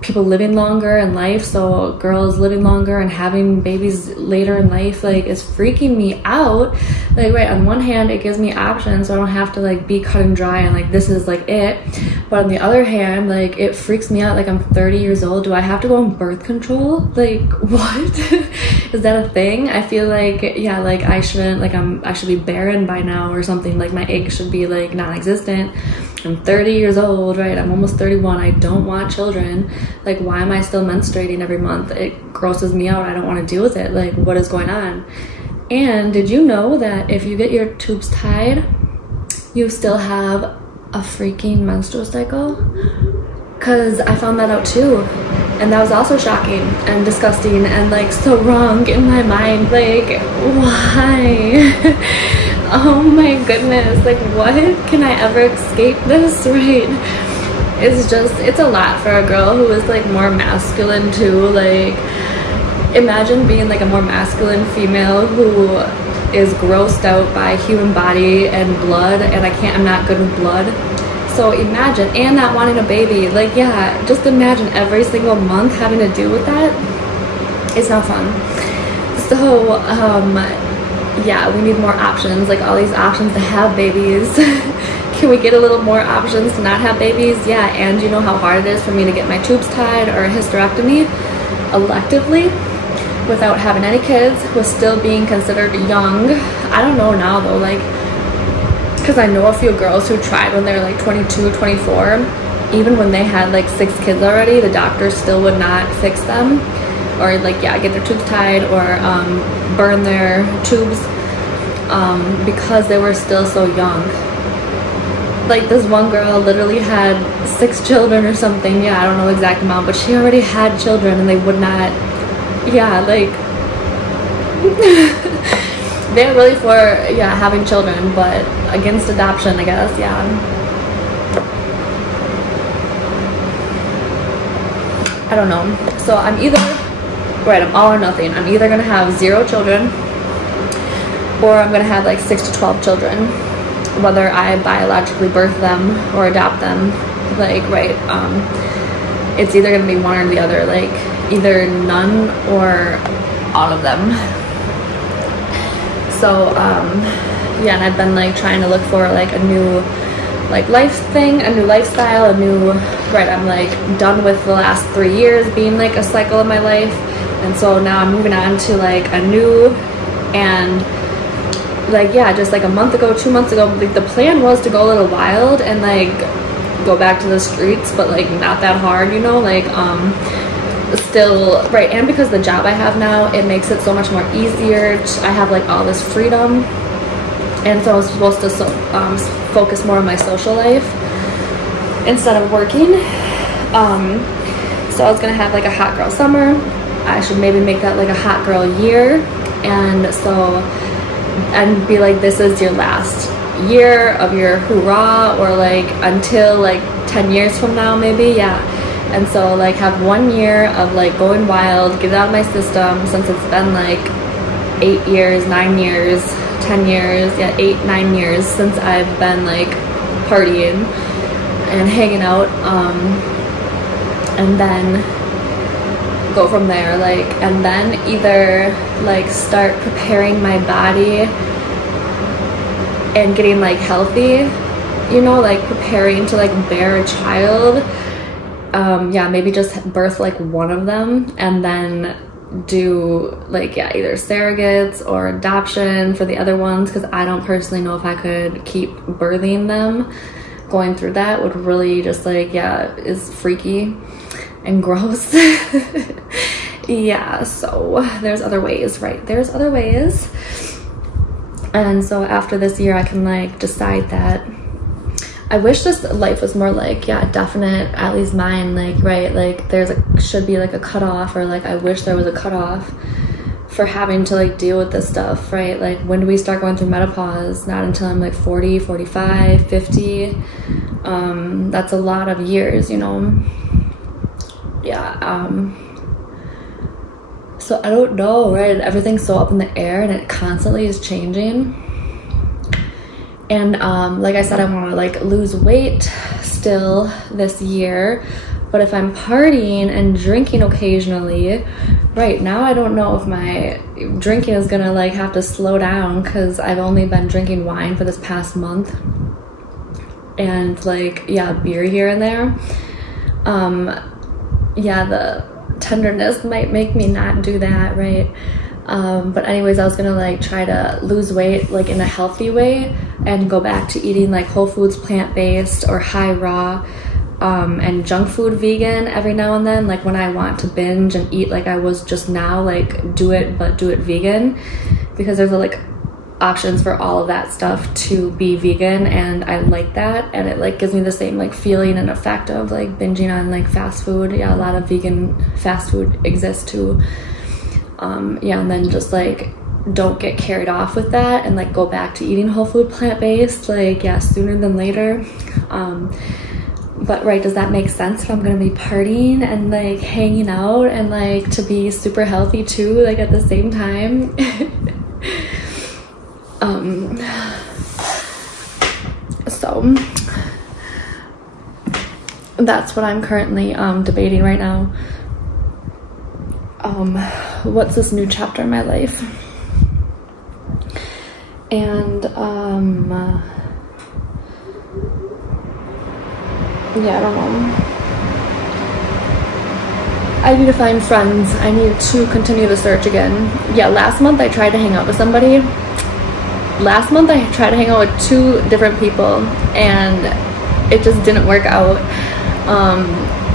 people living longer in life, so girls living longer and having babies later in life, like, is freaking me out. Like, right, on one hand it gives me options, so I don't have to like be cut and dry and like this is like it, But on the other hand, like, it freaks me out. Like, I'm 30 years old. Do I have to go on birth control? Like, what? Is that a thing? I feel like, yeah, like, I shouldn't, like, I should be barren by now or something. Like, my egg should be, like, non-existent. I'm 30 years old, right? I'm almost 31. I don't want children. Like, why am I still menstruating every month? It grosses me out. I don't want to deal with it. Like, what is going on? And did you know that if you get your tubes tied, you still have a freaking menstrual cycle? Because I found that out too, and that was also shocking and disgusting and like so wrong in my mind. Like, why? Oh my goodness, like, what? Can I ever escape this? Right? It's just, it's a lot for a girl who is like more masculine too. Like, imagine being like a more masculine female who is grossed out by human body and blood, and I'm not good with blood. So imagine, and not wanting a baby. Like, yeah, just imagine every single month having to deal with that. It's not fun. So yeah, we need more options, like all these options to have babies. Can we get a little more options to not have babies? Yeah. And you know how hard it is for me to get my tubes tied or a hysterectomy electively without having any kids, with still being considered young. I don't know now though, like, because I know a few girls who tried when they're like 22, 24. Even when they had like 6 kids already, the doctors still would not fix them, or like, yeah, get their tubes tied or burn their tubes because they were still so young. Like, this one girl literally had 6 children or something. Yeah, I don't know the exact amount, but she already had children and they would not, yeah, like, they're really for, yeah, having children, but against adoption, I guess. Yeah. I don't know. So I'm either, right, I'm all or nothing. I'm either gonna have 0 children, or I'm gonna have like 6 to 12 children, whether I biologically birth them or adopt them. Like, right, it's either gonna be one or the other, like either none or all of them. So yeah, and I've been like trying to look for like a new like life thing, a new lifestyle, a new, right, I'm like done with the last 3 years being like a cycle of my life, and so now I'm moving on to like a new, and like, yeah, just like a month ago, 2 months ago, like the plan was to go a little wild and like go back to the streets, but like not that hard, you know, like still, right, and because the job I have now, it makes it so much more easier. I have like all this freedom, and so I was supposed to focus more on my social life instead of working. So I was gonna have like a hot girl summer. I should maybe make that like a hot girl year, and so, and be like, this is your last year of your hoorah, or like until like 10 years from now maybe, yeah. And so like have 1 year of like going wild, get it out of my system, since it's been like 8 years, 9 years, 10 years, yeah, 8, 9 years since I've been like partying and hanging out, and then go from there, like, and then either like start preparing my body and getting like healthy, you know, like preparing to like bear a child. Yeah, maybe just birth like one of them, and then do like, yeah, either surrogates or adoption for the other ones, because I don't personally know if I could keep birthing them. Going through that would really just like, yeah, is freaky and gross. Yeah, so there's other ways, right? There's other ways. And so after this year, I can like decide that. I wish this life was more like, yeah, definite, at least mine, like, right, like there's a, should be like a cutoff, or like I wish there was a cutoff for having to like deal with this stuff, right? Like, when do we start going through menopause? Not until I'm like 40, 45, 50. That's a lot of years, you know? Yeah, so I don't know, right? Everything's so up in the air, and it constantly is changing. And like I said, I want to like lose weight still this year, but if I'm partying and drinking occasionally, right now I don't know if my drinking is gonna like have to slow down, because I've only been drinking wine for this past month. and like, yeah, beer here and there. Yeah, the tenderness might make me not do that, right? But anyways, I was gonna like try to lose weight like in a healthy way and go back to eating like whole foods, plant-based, or high raw, and junk food vegan every now and then, like when I want to binge and eat like I was just now, like do it vegan, because there's like options for all of that stuff to be vegan, and I like that, and it like gives me the same like feeling and effect of like binging on like fast food. Yeah, a lot of vegan fast food exists too. Yeah, and then just like don't get carried off with that and like go back to eating whole food, plant-based, like, yeah, sooner than later. But right, does that make sense if I'm gonna be partying and like hanging out and like to be super healthy too, like at the same time? So that's what I'm currently debating right now. What's this new chapter in my life? And yeah, I don't know. I need to find friends. I need to continue the search again. Yeah, last month I tried to hang out with somebody. Last month I tried to hang out with 2 different people and it just didn't work out.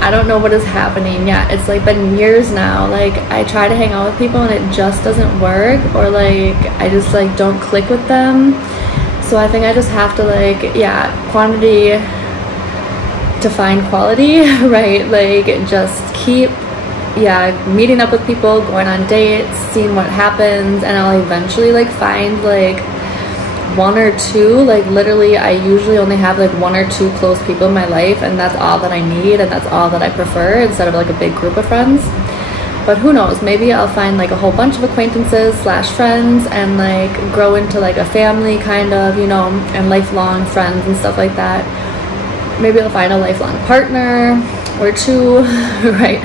I don't know what is happening. Yeah, it's like been years now. Like I try to hang out with people and it just doesn't work, or like I just like don't click with them. So I think I just have to like, yeah, quantity to find quality, right? Like just keep, yeah, meeting up with people, going on dates, seeing what happens, and I'll eventually like find like 1 or 2. Like literally I usually only have like 1 or 2 close people in my life, and that's all that I need, and that's all that I prefer, instead of like a big group of friends. But who knows, maybe I'll find like a whole bunch of acquaintances slash friends and like grow into like a family kind of, you know, and lifelong friends and stuff like that. Maybe I'll find a lifelong partner or 2, right?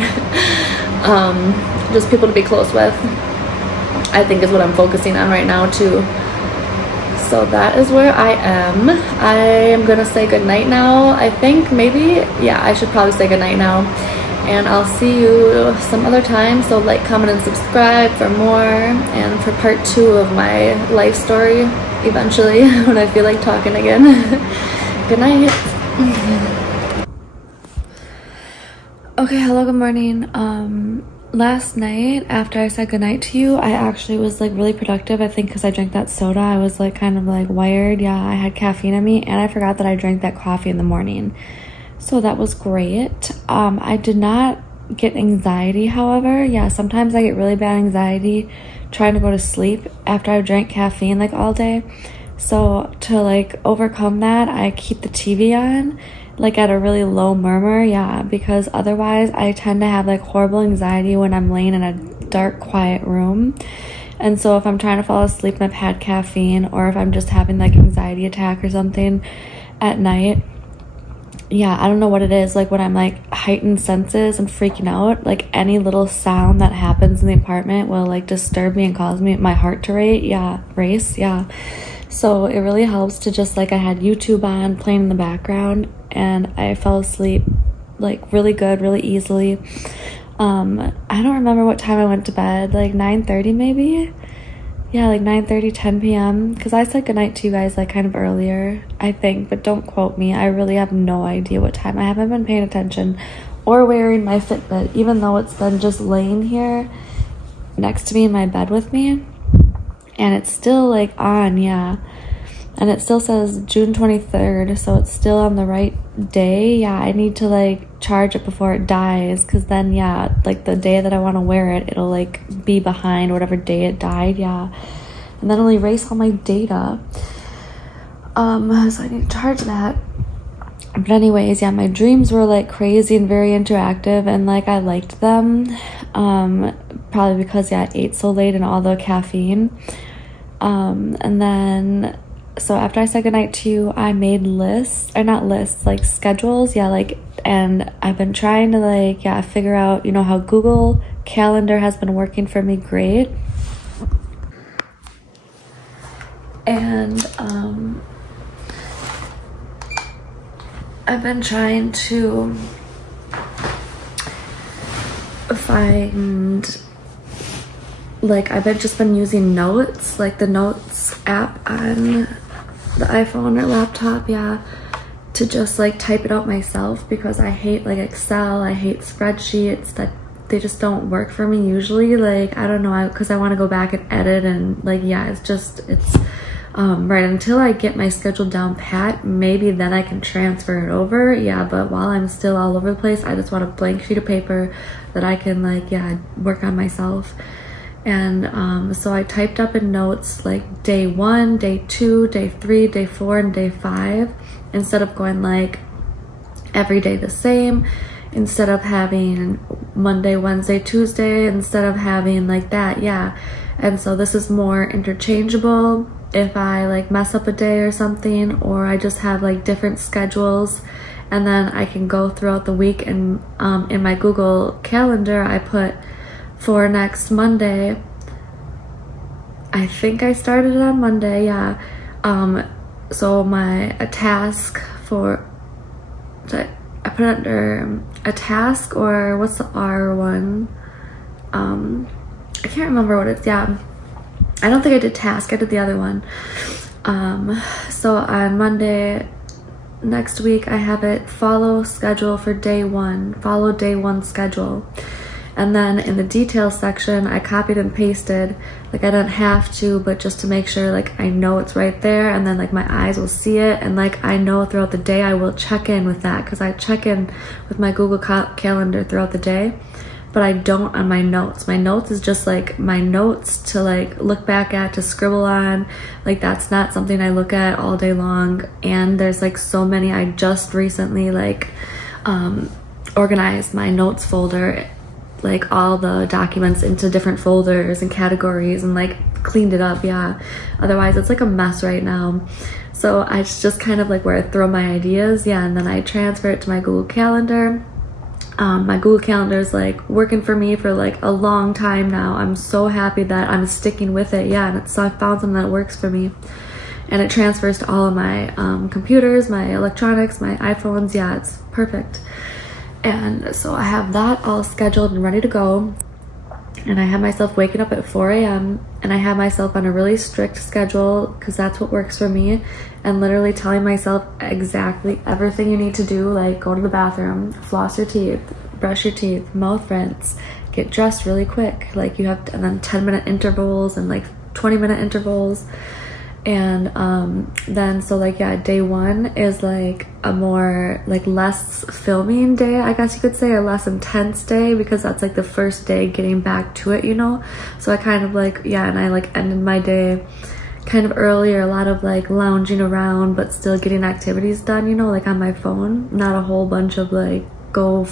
Just people to be close with, I think, is what I'm focusing on right now too. So that is where I am. I am gonna say goodnight now, I think. Maybe, yeah, I should probably say goodnight now, and I'll see you some other time. So like, comment, and subscribe for more, and for part 2 of my life story eventually when I feel like talking again. Good night. Okay, hello, good morning. Last night after I said goodnight to you, I actually was like really productive, I think, because I drank that soda. I was like kind of like wired. Yeah, I had caffeine in me, and I forgot that I drank that coffee in the morning, so that was great. I did not get anxiety, however. Yeah, sometimes I get really bad anxiety trying to go to sleep after I've drank caffeine like all day. So to like overcome that, I keep the TV on like at a really low murmur, yeah, because otherwise I tend to have like horrible anxiety when I'm laying in a dark, quiet room. And so if I'm trying to fall asleep and I've had caffeine, or if I'm just having like anxiety attack or something at night, yeah, I don't know what it is, like when I'm like heightened senses and freaking out, like any little sound that happens in the apartment will like disturb me and cause me my heart to race. So it really helps to just like, I had YouTube on playing in the background, and I fell asleep like really good, really easily. I don't remember what time I went to bed, like 9:30 maybe. Yeah, like 9:30, 10 p.m. because I said goodnight to you guys like kind of earlier, I think, but don't quote me. I really have no idea what time. I haven't been paying attention or wearing my Fitbit, even though it's been just laying here next to me in my bed with me, and it's still like on, yeah, and it still says June 23rd, so it's still on the right day. Yeah, I need to like charge it before it dies, because then, yeah, like the day that I want to wear it, it'll like be behind whatever day it died. Yeah, and then it'll erase all my data. So I need to charge that. But anyways, yeah, my dreams were like crazy and very interactive, and like I liked them, probably because, yeah, I ate so late and all the caffeine. And then, so after I said goodnight to you, I made lists, or not lists, like schedules, yeah, like, and I've been trying to like, yeah, figure out, you know, how Google Calendar has been working for me great. And I've been trying to find, like, I've just been using Notes, like the Notes app on the iPhone or laptop, yeah, to just like type it out myself, because I hate like Excel, I hate spreadsheets, that they just don't work for me usually. Like, I don't know, because I want to go back and edit, and like, yeah, it's right, until I get my schedule down pat, maybe then I can transfer it over, yeah, but while I'm still all over the place, I just want a blank sheet of paper that I can, like, yeah, work on myself. And so I typed up in Notes like day 1, day 2, day 3, day 4, and day 5, instead of going like every day the same, instead of having Monday, Wednesday, Tuesday, instead of having like that, yeah. And so this is more interchangeable if I like mess up a day or something, or I just have like different schedules, and then I can go throughout the week. And in my Google Calendar, I put for next Monday, I think I started it on Monday, yeah. So a task for, I put it under a task, or what's the R one? I can't remember what it's, yeah. I don't think I did task, I did the other one. So on Monday next week, I have it follow schedule for day 1, follow day 1 schedule. And then in the details section, I copied and pasted, like I didn't have to, but just to make sure like I know it's right there, and then like my eyes will see it, and like I know throughout the day I will check in with that, because I check in with my Google Calendar throughout the day, but I don't on my notes. My notes is just like my notes to like look back at, to scribble on, like that's not something I look at all day long. And there's like so many, I just recently like organized my notes folder, like all the documents into different folders and categories, and like cleaned it up, yeah. Otherwise it's like a mess right now. So it's just kind of like where I throw my ideas, yeah, and then I transfer it to my Google Calendar. My Google Calendar is like working for me for like a long time now. I'm so happy that I'm sticking with it, yeah, and I found something that works for me. And it transfers to all of my computers, my electronics, my iPhones, yeah, it's perfect. And so I have that all scheduled and ready to go. And I have myself waking up at 4 a.m. and I have myself on a really strict schedule, because that's what works for me, and literally telling myself exactly everything you need to do, like go to the bathroom, floss your teeth, brush your teeth, mouth rinse, get dressed really quick, like you have to, and then 10-minute intervals and like 20-minute intervals. And then so like, yeah, day 1 is like a more like less filming day, I guess you could say, a less intense day, because that's like the first day getting back to it, you know. So I kind of like, yeah, and I like ended my day kind of earlier, a lot of like lounging around but still getting activities done, you know, like on my phone, not a whole bunch of like go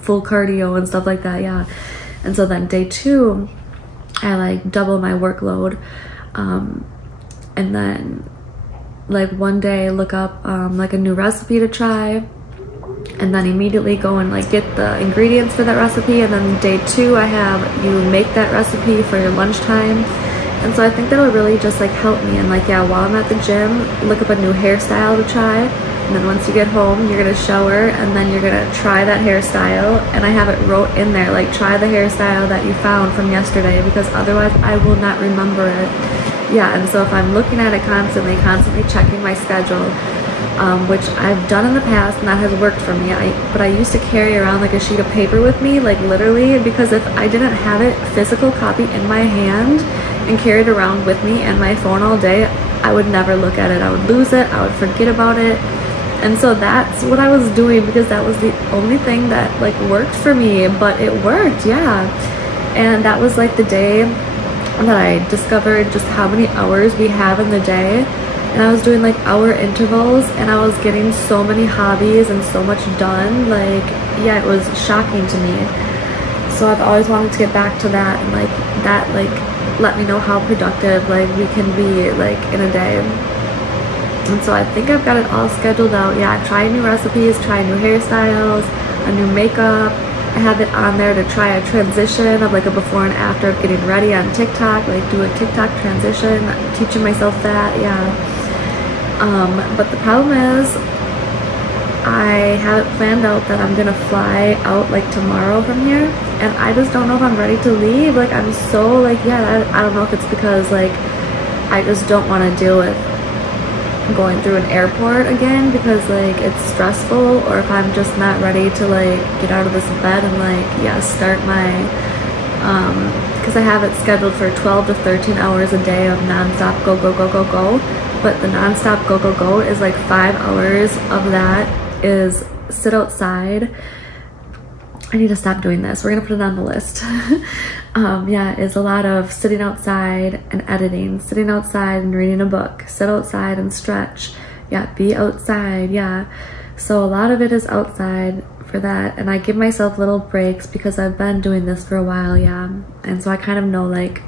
full cardio and stuff like that, yeah. And so then day 2, I like double my workload, and then like one day look up like a new recipe to try, and then immediately go and like get the ingredients for that recipe. And then day 2, I have you make that recipe for your lunchtime. And so I think that'll really just like help me. And like, yeah, while I'm at the gym, look up a new hairstyle to try. And then once you get home, you're gonna shower, and then you're gonna try that hairstyle. And I have it wrote in there, like try the hairstyle that you found from yesterday, because otherwise I will not remember it. Yeah, and so if I'm looking at it constantly checking my schedule, which I've done in the past, and that has worked for me. But I used to carry around like a sheet of paper with me, like literally, because if I didn't have it physical copy in my hand and carry it around with me and my phone all day, I would never look at it. I would lose it, I would forget about it. And so that's what I was doing, because that was the only thing that like worked for me, but it worked, yeah. And that was like the day that I discovered just how many hours we have in the day. And I was doing like hour intervals, and I was getting so many hobbies and so much done, like, yeah, it was shocking to me. So I've always wanted to get back to that, and like that like let me know how productive like we can be like in a day. And so I think I've got it all scheduled out, yeah. Try new recipes, try new hairstyles, a new makeup. I have it on there to try a transition of like a before and after of getting ready on TikTok, like do a TikTok transition, teaching myself that, yeah. But the problem is I have it planned out that I'm gonna fly out like tomorrow from here, and I just don't know if I'm ready to leave. Like I'm so like, yeah, I don't know if it's because like I just don't want to deal with going through an airport again because like it's stressful, or if I'm just not ready to like get out of this bed and like, yeah, start my because I have it scheduled for 12 to 13 hours a day of non-stop go go go go go, but the non-stop go go go is like 5 hours of that is sit outside. I need to stop doing this. We're gonna put it on the list. Yeah, is a lot of sitting outside and editing, sitting outside and reading a book, sit outside and stretch, yeah, be outside, yeah. So a lot of it is outside for that, and I give myself little breaks because I've been doing this for a while, yeah. And so I kind of know like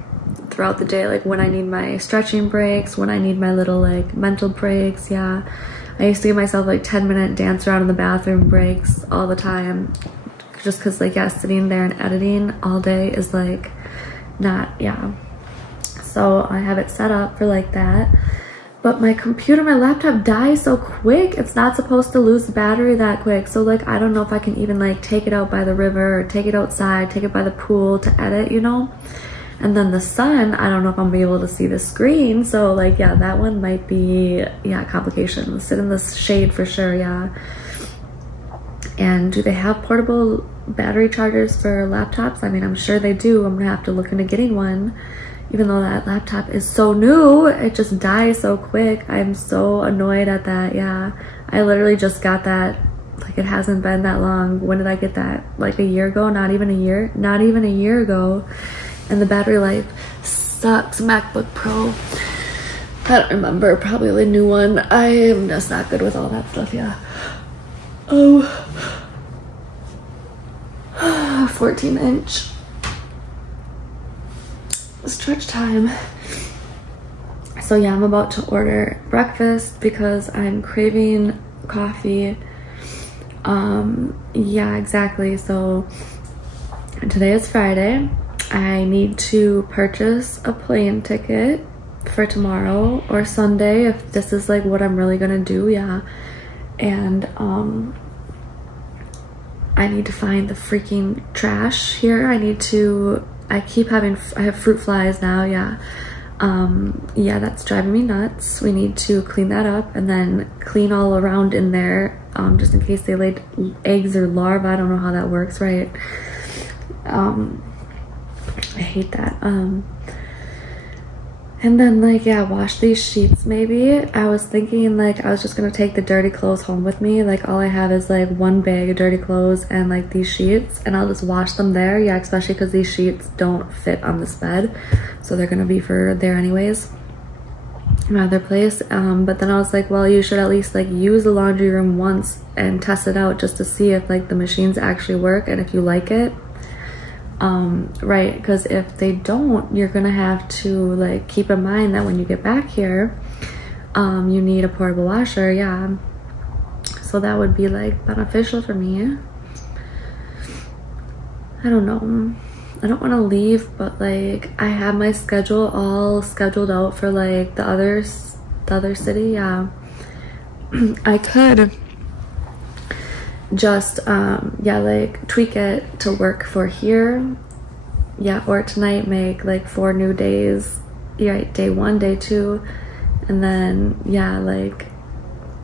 throughout the day like when I need my stretching breaks, when I need my little like mental breaks, yeah. I used to give myself like 10-minute dance around in the bathroom breaks all the time, just because like, yeah, sitting there and editing all day is like not, yeah. So I have it set up for like that, but my computer, my laptop dies so quick. It's not supposed to lose the battery that quick, so like I don't know if I can even like take it out by the river or take it outside, take it by the pool to edit, you know. And then the sun, I don't know if I'm gonna be able to see the screen, so like, yeah, that one might be, yeah, complications. Sit in the shade for sure, yeah. And do they have portable battery chargers for laptops? I mean, I'm sure they do. I'm gonna have to look into getting one, even though that laptop is so new. It just dies so quick. I'm so annoyed at that, yeah. I literally just got that, like it hasn't been that long. When did I get that? Like a year ago? Not even a year? Not even a year ago. And the battery life sucks. MacBook Pro. I don't remember, probably the new one. I am just not good with all that stuff, yeah. Oh, 14-inch stretch time. So yeah, I'm about to order breakfast because I'm craving coffee. Yeah, exactly. So today is Friday. I need to purchase a plane ticket for tomorrow or Sunday if this is like what I'm really gonna do, yeah. And I need to find the freaking trash here. I have fruit flies now, yeah. Yeah, that's driving me nuts. We need to clean that up and then clean all around in there, just in case they laid eggs or larvae. I don't know how that works, right? I hate that. And then like, yeah, wash these sheets maybe. I was thinking like I was just gonna take the dirty clothes home with me. Like all I have is like one bag of dirty clothes and like these sheets, and I'll just wash them there, yeah, especially because these sheets don't fit on this bed, so they're gonna be for there anyways, my other place. But then I was like, well, you should at least like use the laundry room once and test it out just to see if like the machines actually work and if you like it. Right, because if they don't, you're gonna have to like keep in mind that when you get back here, you need a portable washer, yeah. So that would be like beneficial for me. I don't know, I don't want to leave, but like I have my schedule all scheduled out for like the other city, yeah. I could just yeah, like tweak it to work for here, yeah, or tonight make like 4 new days, yeah, day 1, day 2, and then yeah, like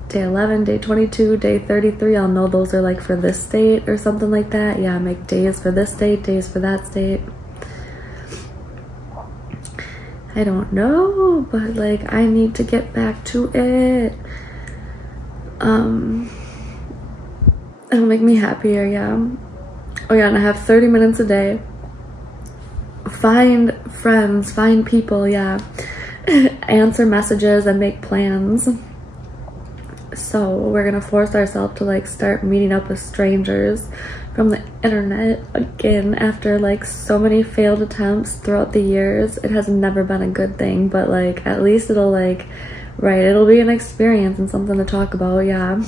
day 11, day 22, day 33, I'll know those are like for this state or something like that, yeah. Make days for this state, days for that state. I don't know, but like I need to get back to it. It'll make me happier, yeah. Oh yeah, and I have 30 minutes a day. Find friends, find people, yeah. Answer messages and make plans. So we're gonna force ourselves to like start meeting up with strangers from the internet again after like so many failed attempts throughout the years. It has never been a good thing, but like at least it'll like, right, it'll be an experience and something to talk about, yeah.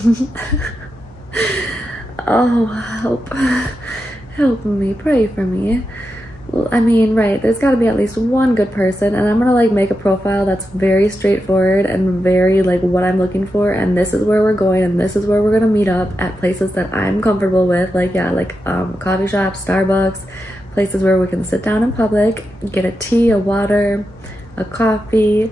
Oh, help me, pray for me. I mean, right, there's got to be at least one good person, and I'm gonna like make a profile that's very straightforward and very like what I'm looking for, and this is where we're going, and this is where we're gonna meet up at places that I'm comfortable with, like yeah, like coffee shops, Starbucks, places where we can sit down in public, get a tea, a water, a coffee,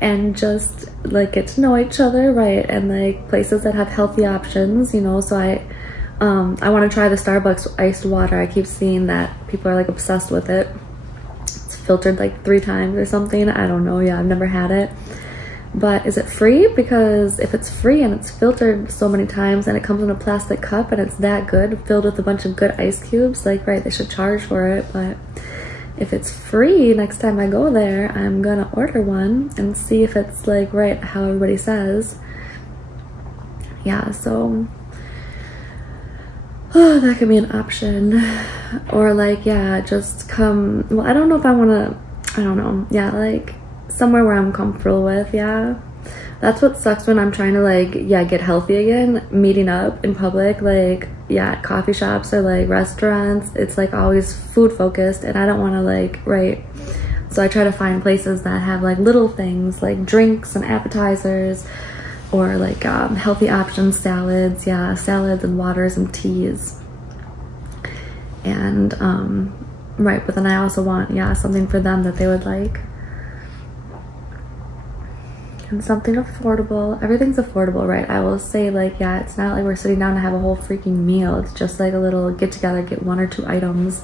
and just like get to know each other, right? And like places that have healthy options, you know. So I want to try the Starbucks iced water. I keep seeing that people are like obsessed with it. It's filtered like 3 times or something. I don't know. Yeah, I've never had it. But is it free? Because if it's free and it's filtered so many times and it comes in a plastic cup and it's that good, filled with a bunch of good ice cubes, like right, they should charge for it. But if it's free, next time I go there, I'm gonna order one and see if it's like right how everybody says. Yeah, so oh, that could be an option. Or like, yeah, just come, well, I don't know if I want to, I don't know, yeah, like somewhere where I'm comfortable with. Yeah, that's what sucks when I'm trying to like, yeah, get healthy again, meeting up in public, like yeah, coffee shops or like restaurants. It's like always food focused, and I don't want to like, right, so I try to find places that have like little things like drinks and appetizers, or like healthy options, salads, yeah, salads and waters and teas. And right, but then I also want, yeah, something for them that they would like, and something affordable. Everything's affordable, right? I will say, like, yeah, it's not like we're sitting down to have a whole freaking meal. It's just like a little get together, get 1 or 2 items.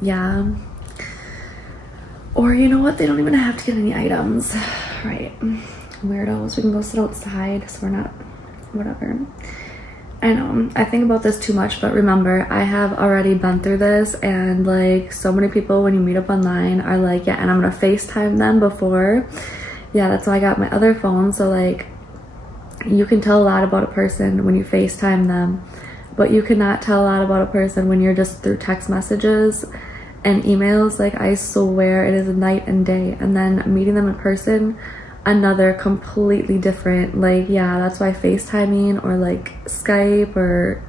Yeah, or you know what, they don't even have to get any items, right? Weirdos, we can go sit outside, so we're not, whatever. I know I think about this too much, but remember, I have already been through this, and like so many people when you meet up online are like, yeah, and I'm gonna FaceTime them before. Yeah, that's why I got my other phone. So like you can tell a lot about a person when you FaceTime them, but you cannot tell a lot about a person when you're just through text messages and emails. Like I swear it is a night and day. And then meeting them in person, another completely different. Like yeah, that's why FaceTiming or like Skype or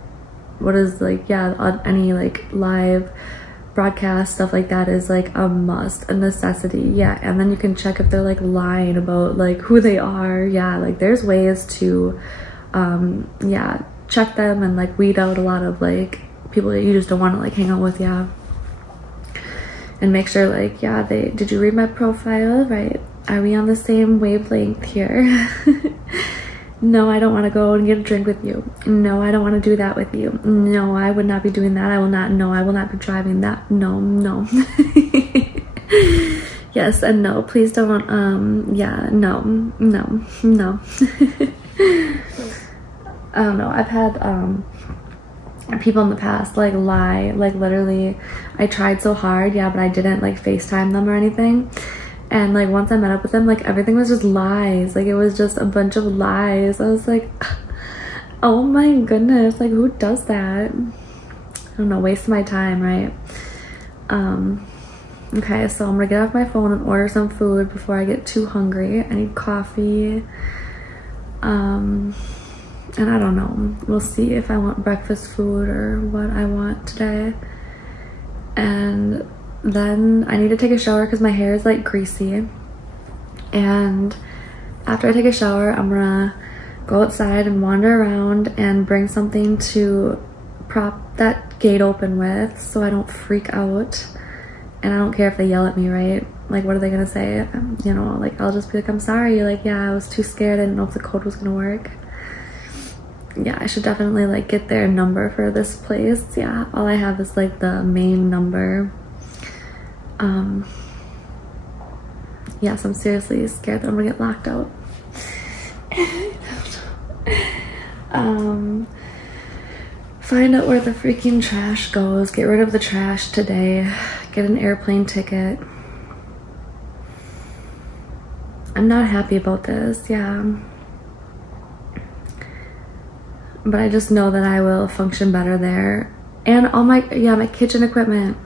what is like, yeah, any like live broadcast stuff like that is like a must, a necessity. Yeah, and then you can check if they're like lying about like who they are. Yeah, like there's ways to yeah, check them and like weed out a lot of like people that you just don't want to like hang out with. Yeah, and make sure like, yeah, did you read my profile, right? Are we on the same wavelength here? No, I don't want to go and get a drink with you. No, I don't want to do that with you. No, I would not be doing that. I will not. No, I will not be driving that. No, no. Yes and no. Please don't. Yeah, no, no, no. I don't know. I've had people in the past like lie. Like literally, I tried so hard. Yeah, but I didn't like FaceTime them or anything. And like once I met up with them, like everything was just lies. Like it was just a bunch of lies. I was like, oh my goodness, like who does that? I don't know, waste my time, right? Okay, so I'm gonna get off my phone and order some food before I get too hungry. I need coffee. And I don't know, we'll see if I want breakfast food or what I want today. And then I need to take a shower because my hair is like greasy. And after I take a shower, I'm gonna go outside and wander around and bring something to prop that gate open with so I don't freak out. And I don't care if they yell at me, right? Like what are they gonna say? You know, like I'll just be like, I'm sorry, like yeah, I was too scared, I didn't know if the code was gonna work. Yeah, I should definitely like get their number for this place. Yeah, all I have is like the main number. Yes, I'm seriously scared that I'm gonna get locked out. Find out where the freaking trash goes, get rid of the trash today, get an airplane ticket. I'm not happy about this, yeah. But I just know that I will function better there. And all my, yeah, my kitchen equipment.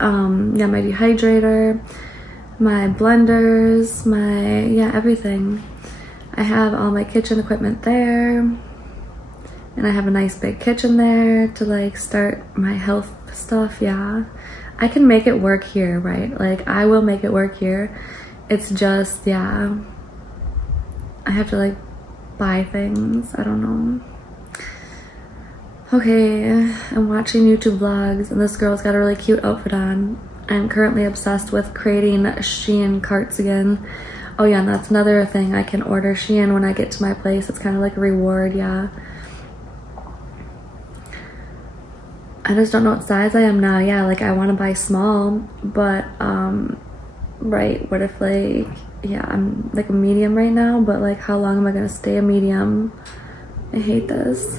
Yeah, my dehydrator, my blenders, my, yeah, everything. I have all my kitchen equipment there, and I have a nice big kitchen there to like start my health stuff. Yeah, I can make it work here, right? Like, I will make it work here. It's just, yeah, I have to like buy things. I don't know. Okay, I'm watching YouTube vlogs and this girl's got a really cute outfit on. I'm currently obsessed with creating Shein carts again. Oh yeah, and that's another thing. I can order Shein when I get to my place. It's kind of like a reward, yeah. I just don't know what size I am now. Yeah, like I want to buy small, but right, what if like, yeah, I'm like a medium right now, but like how long am I gonna stay a medium? I hate this.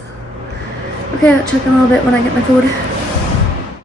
Okay, I'll check in a little bit when I get my food.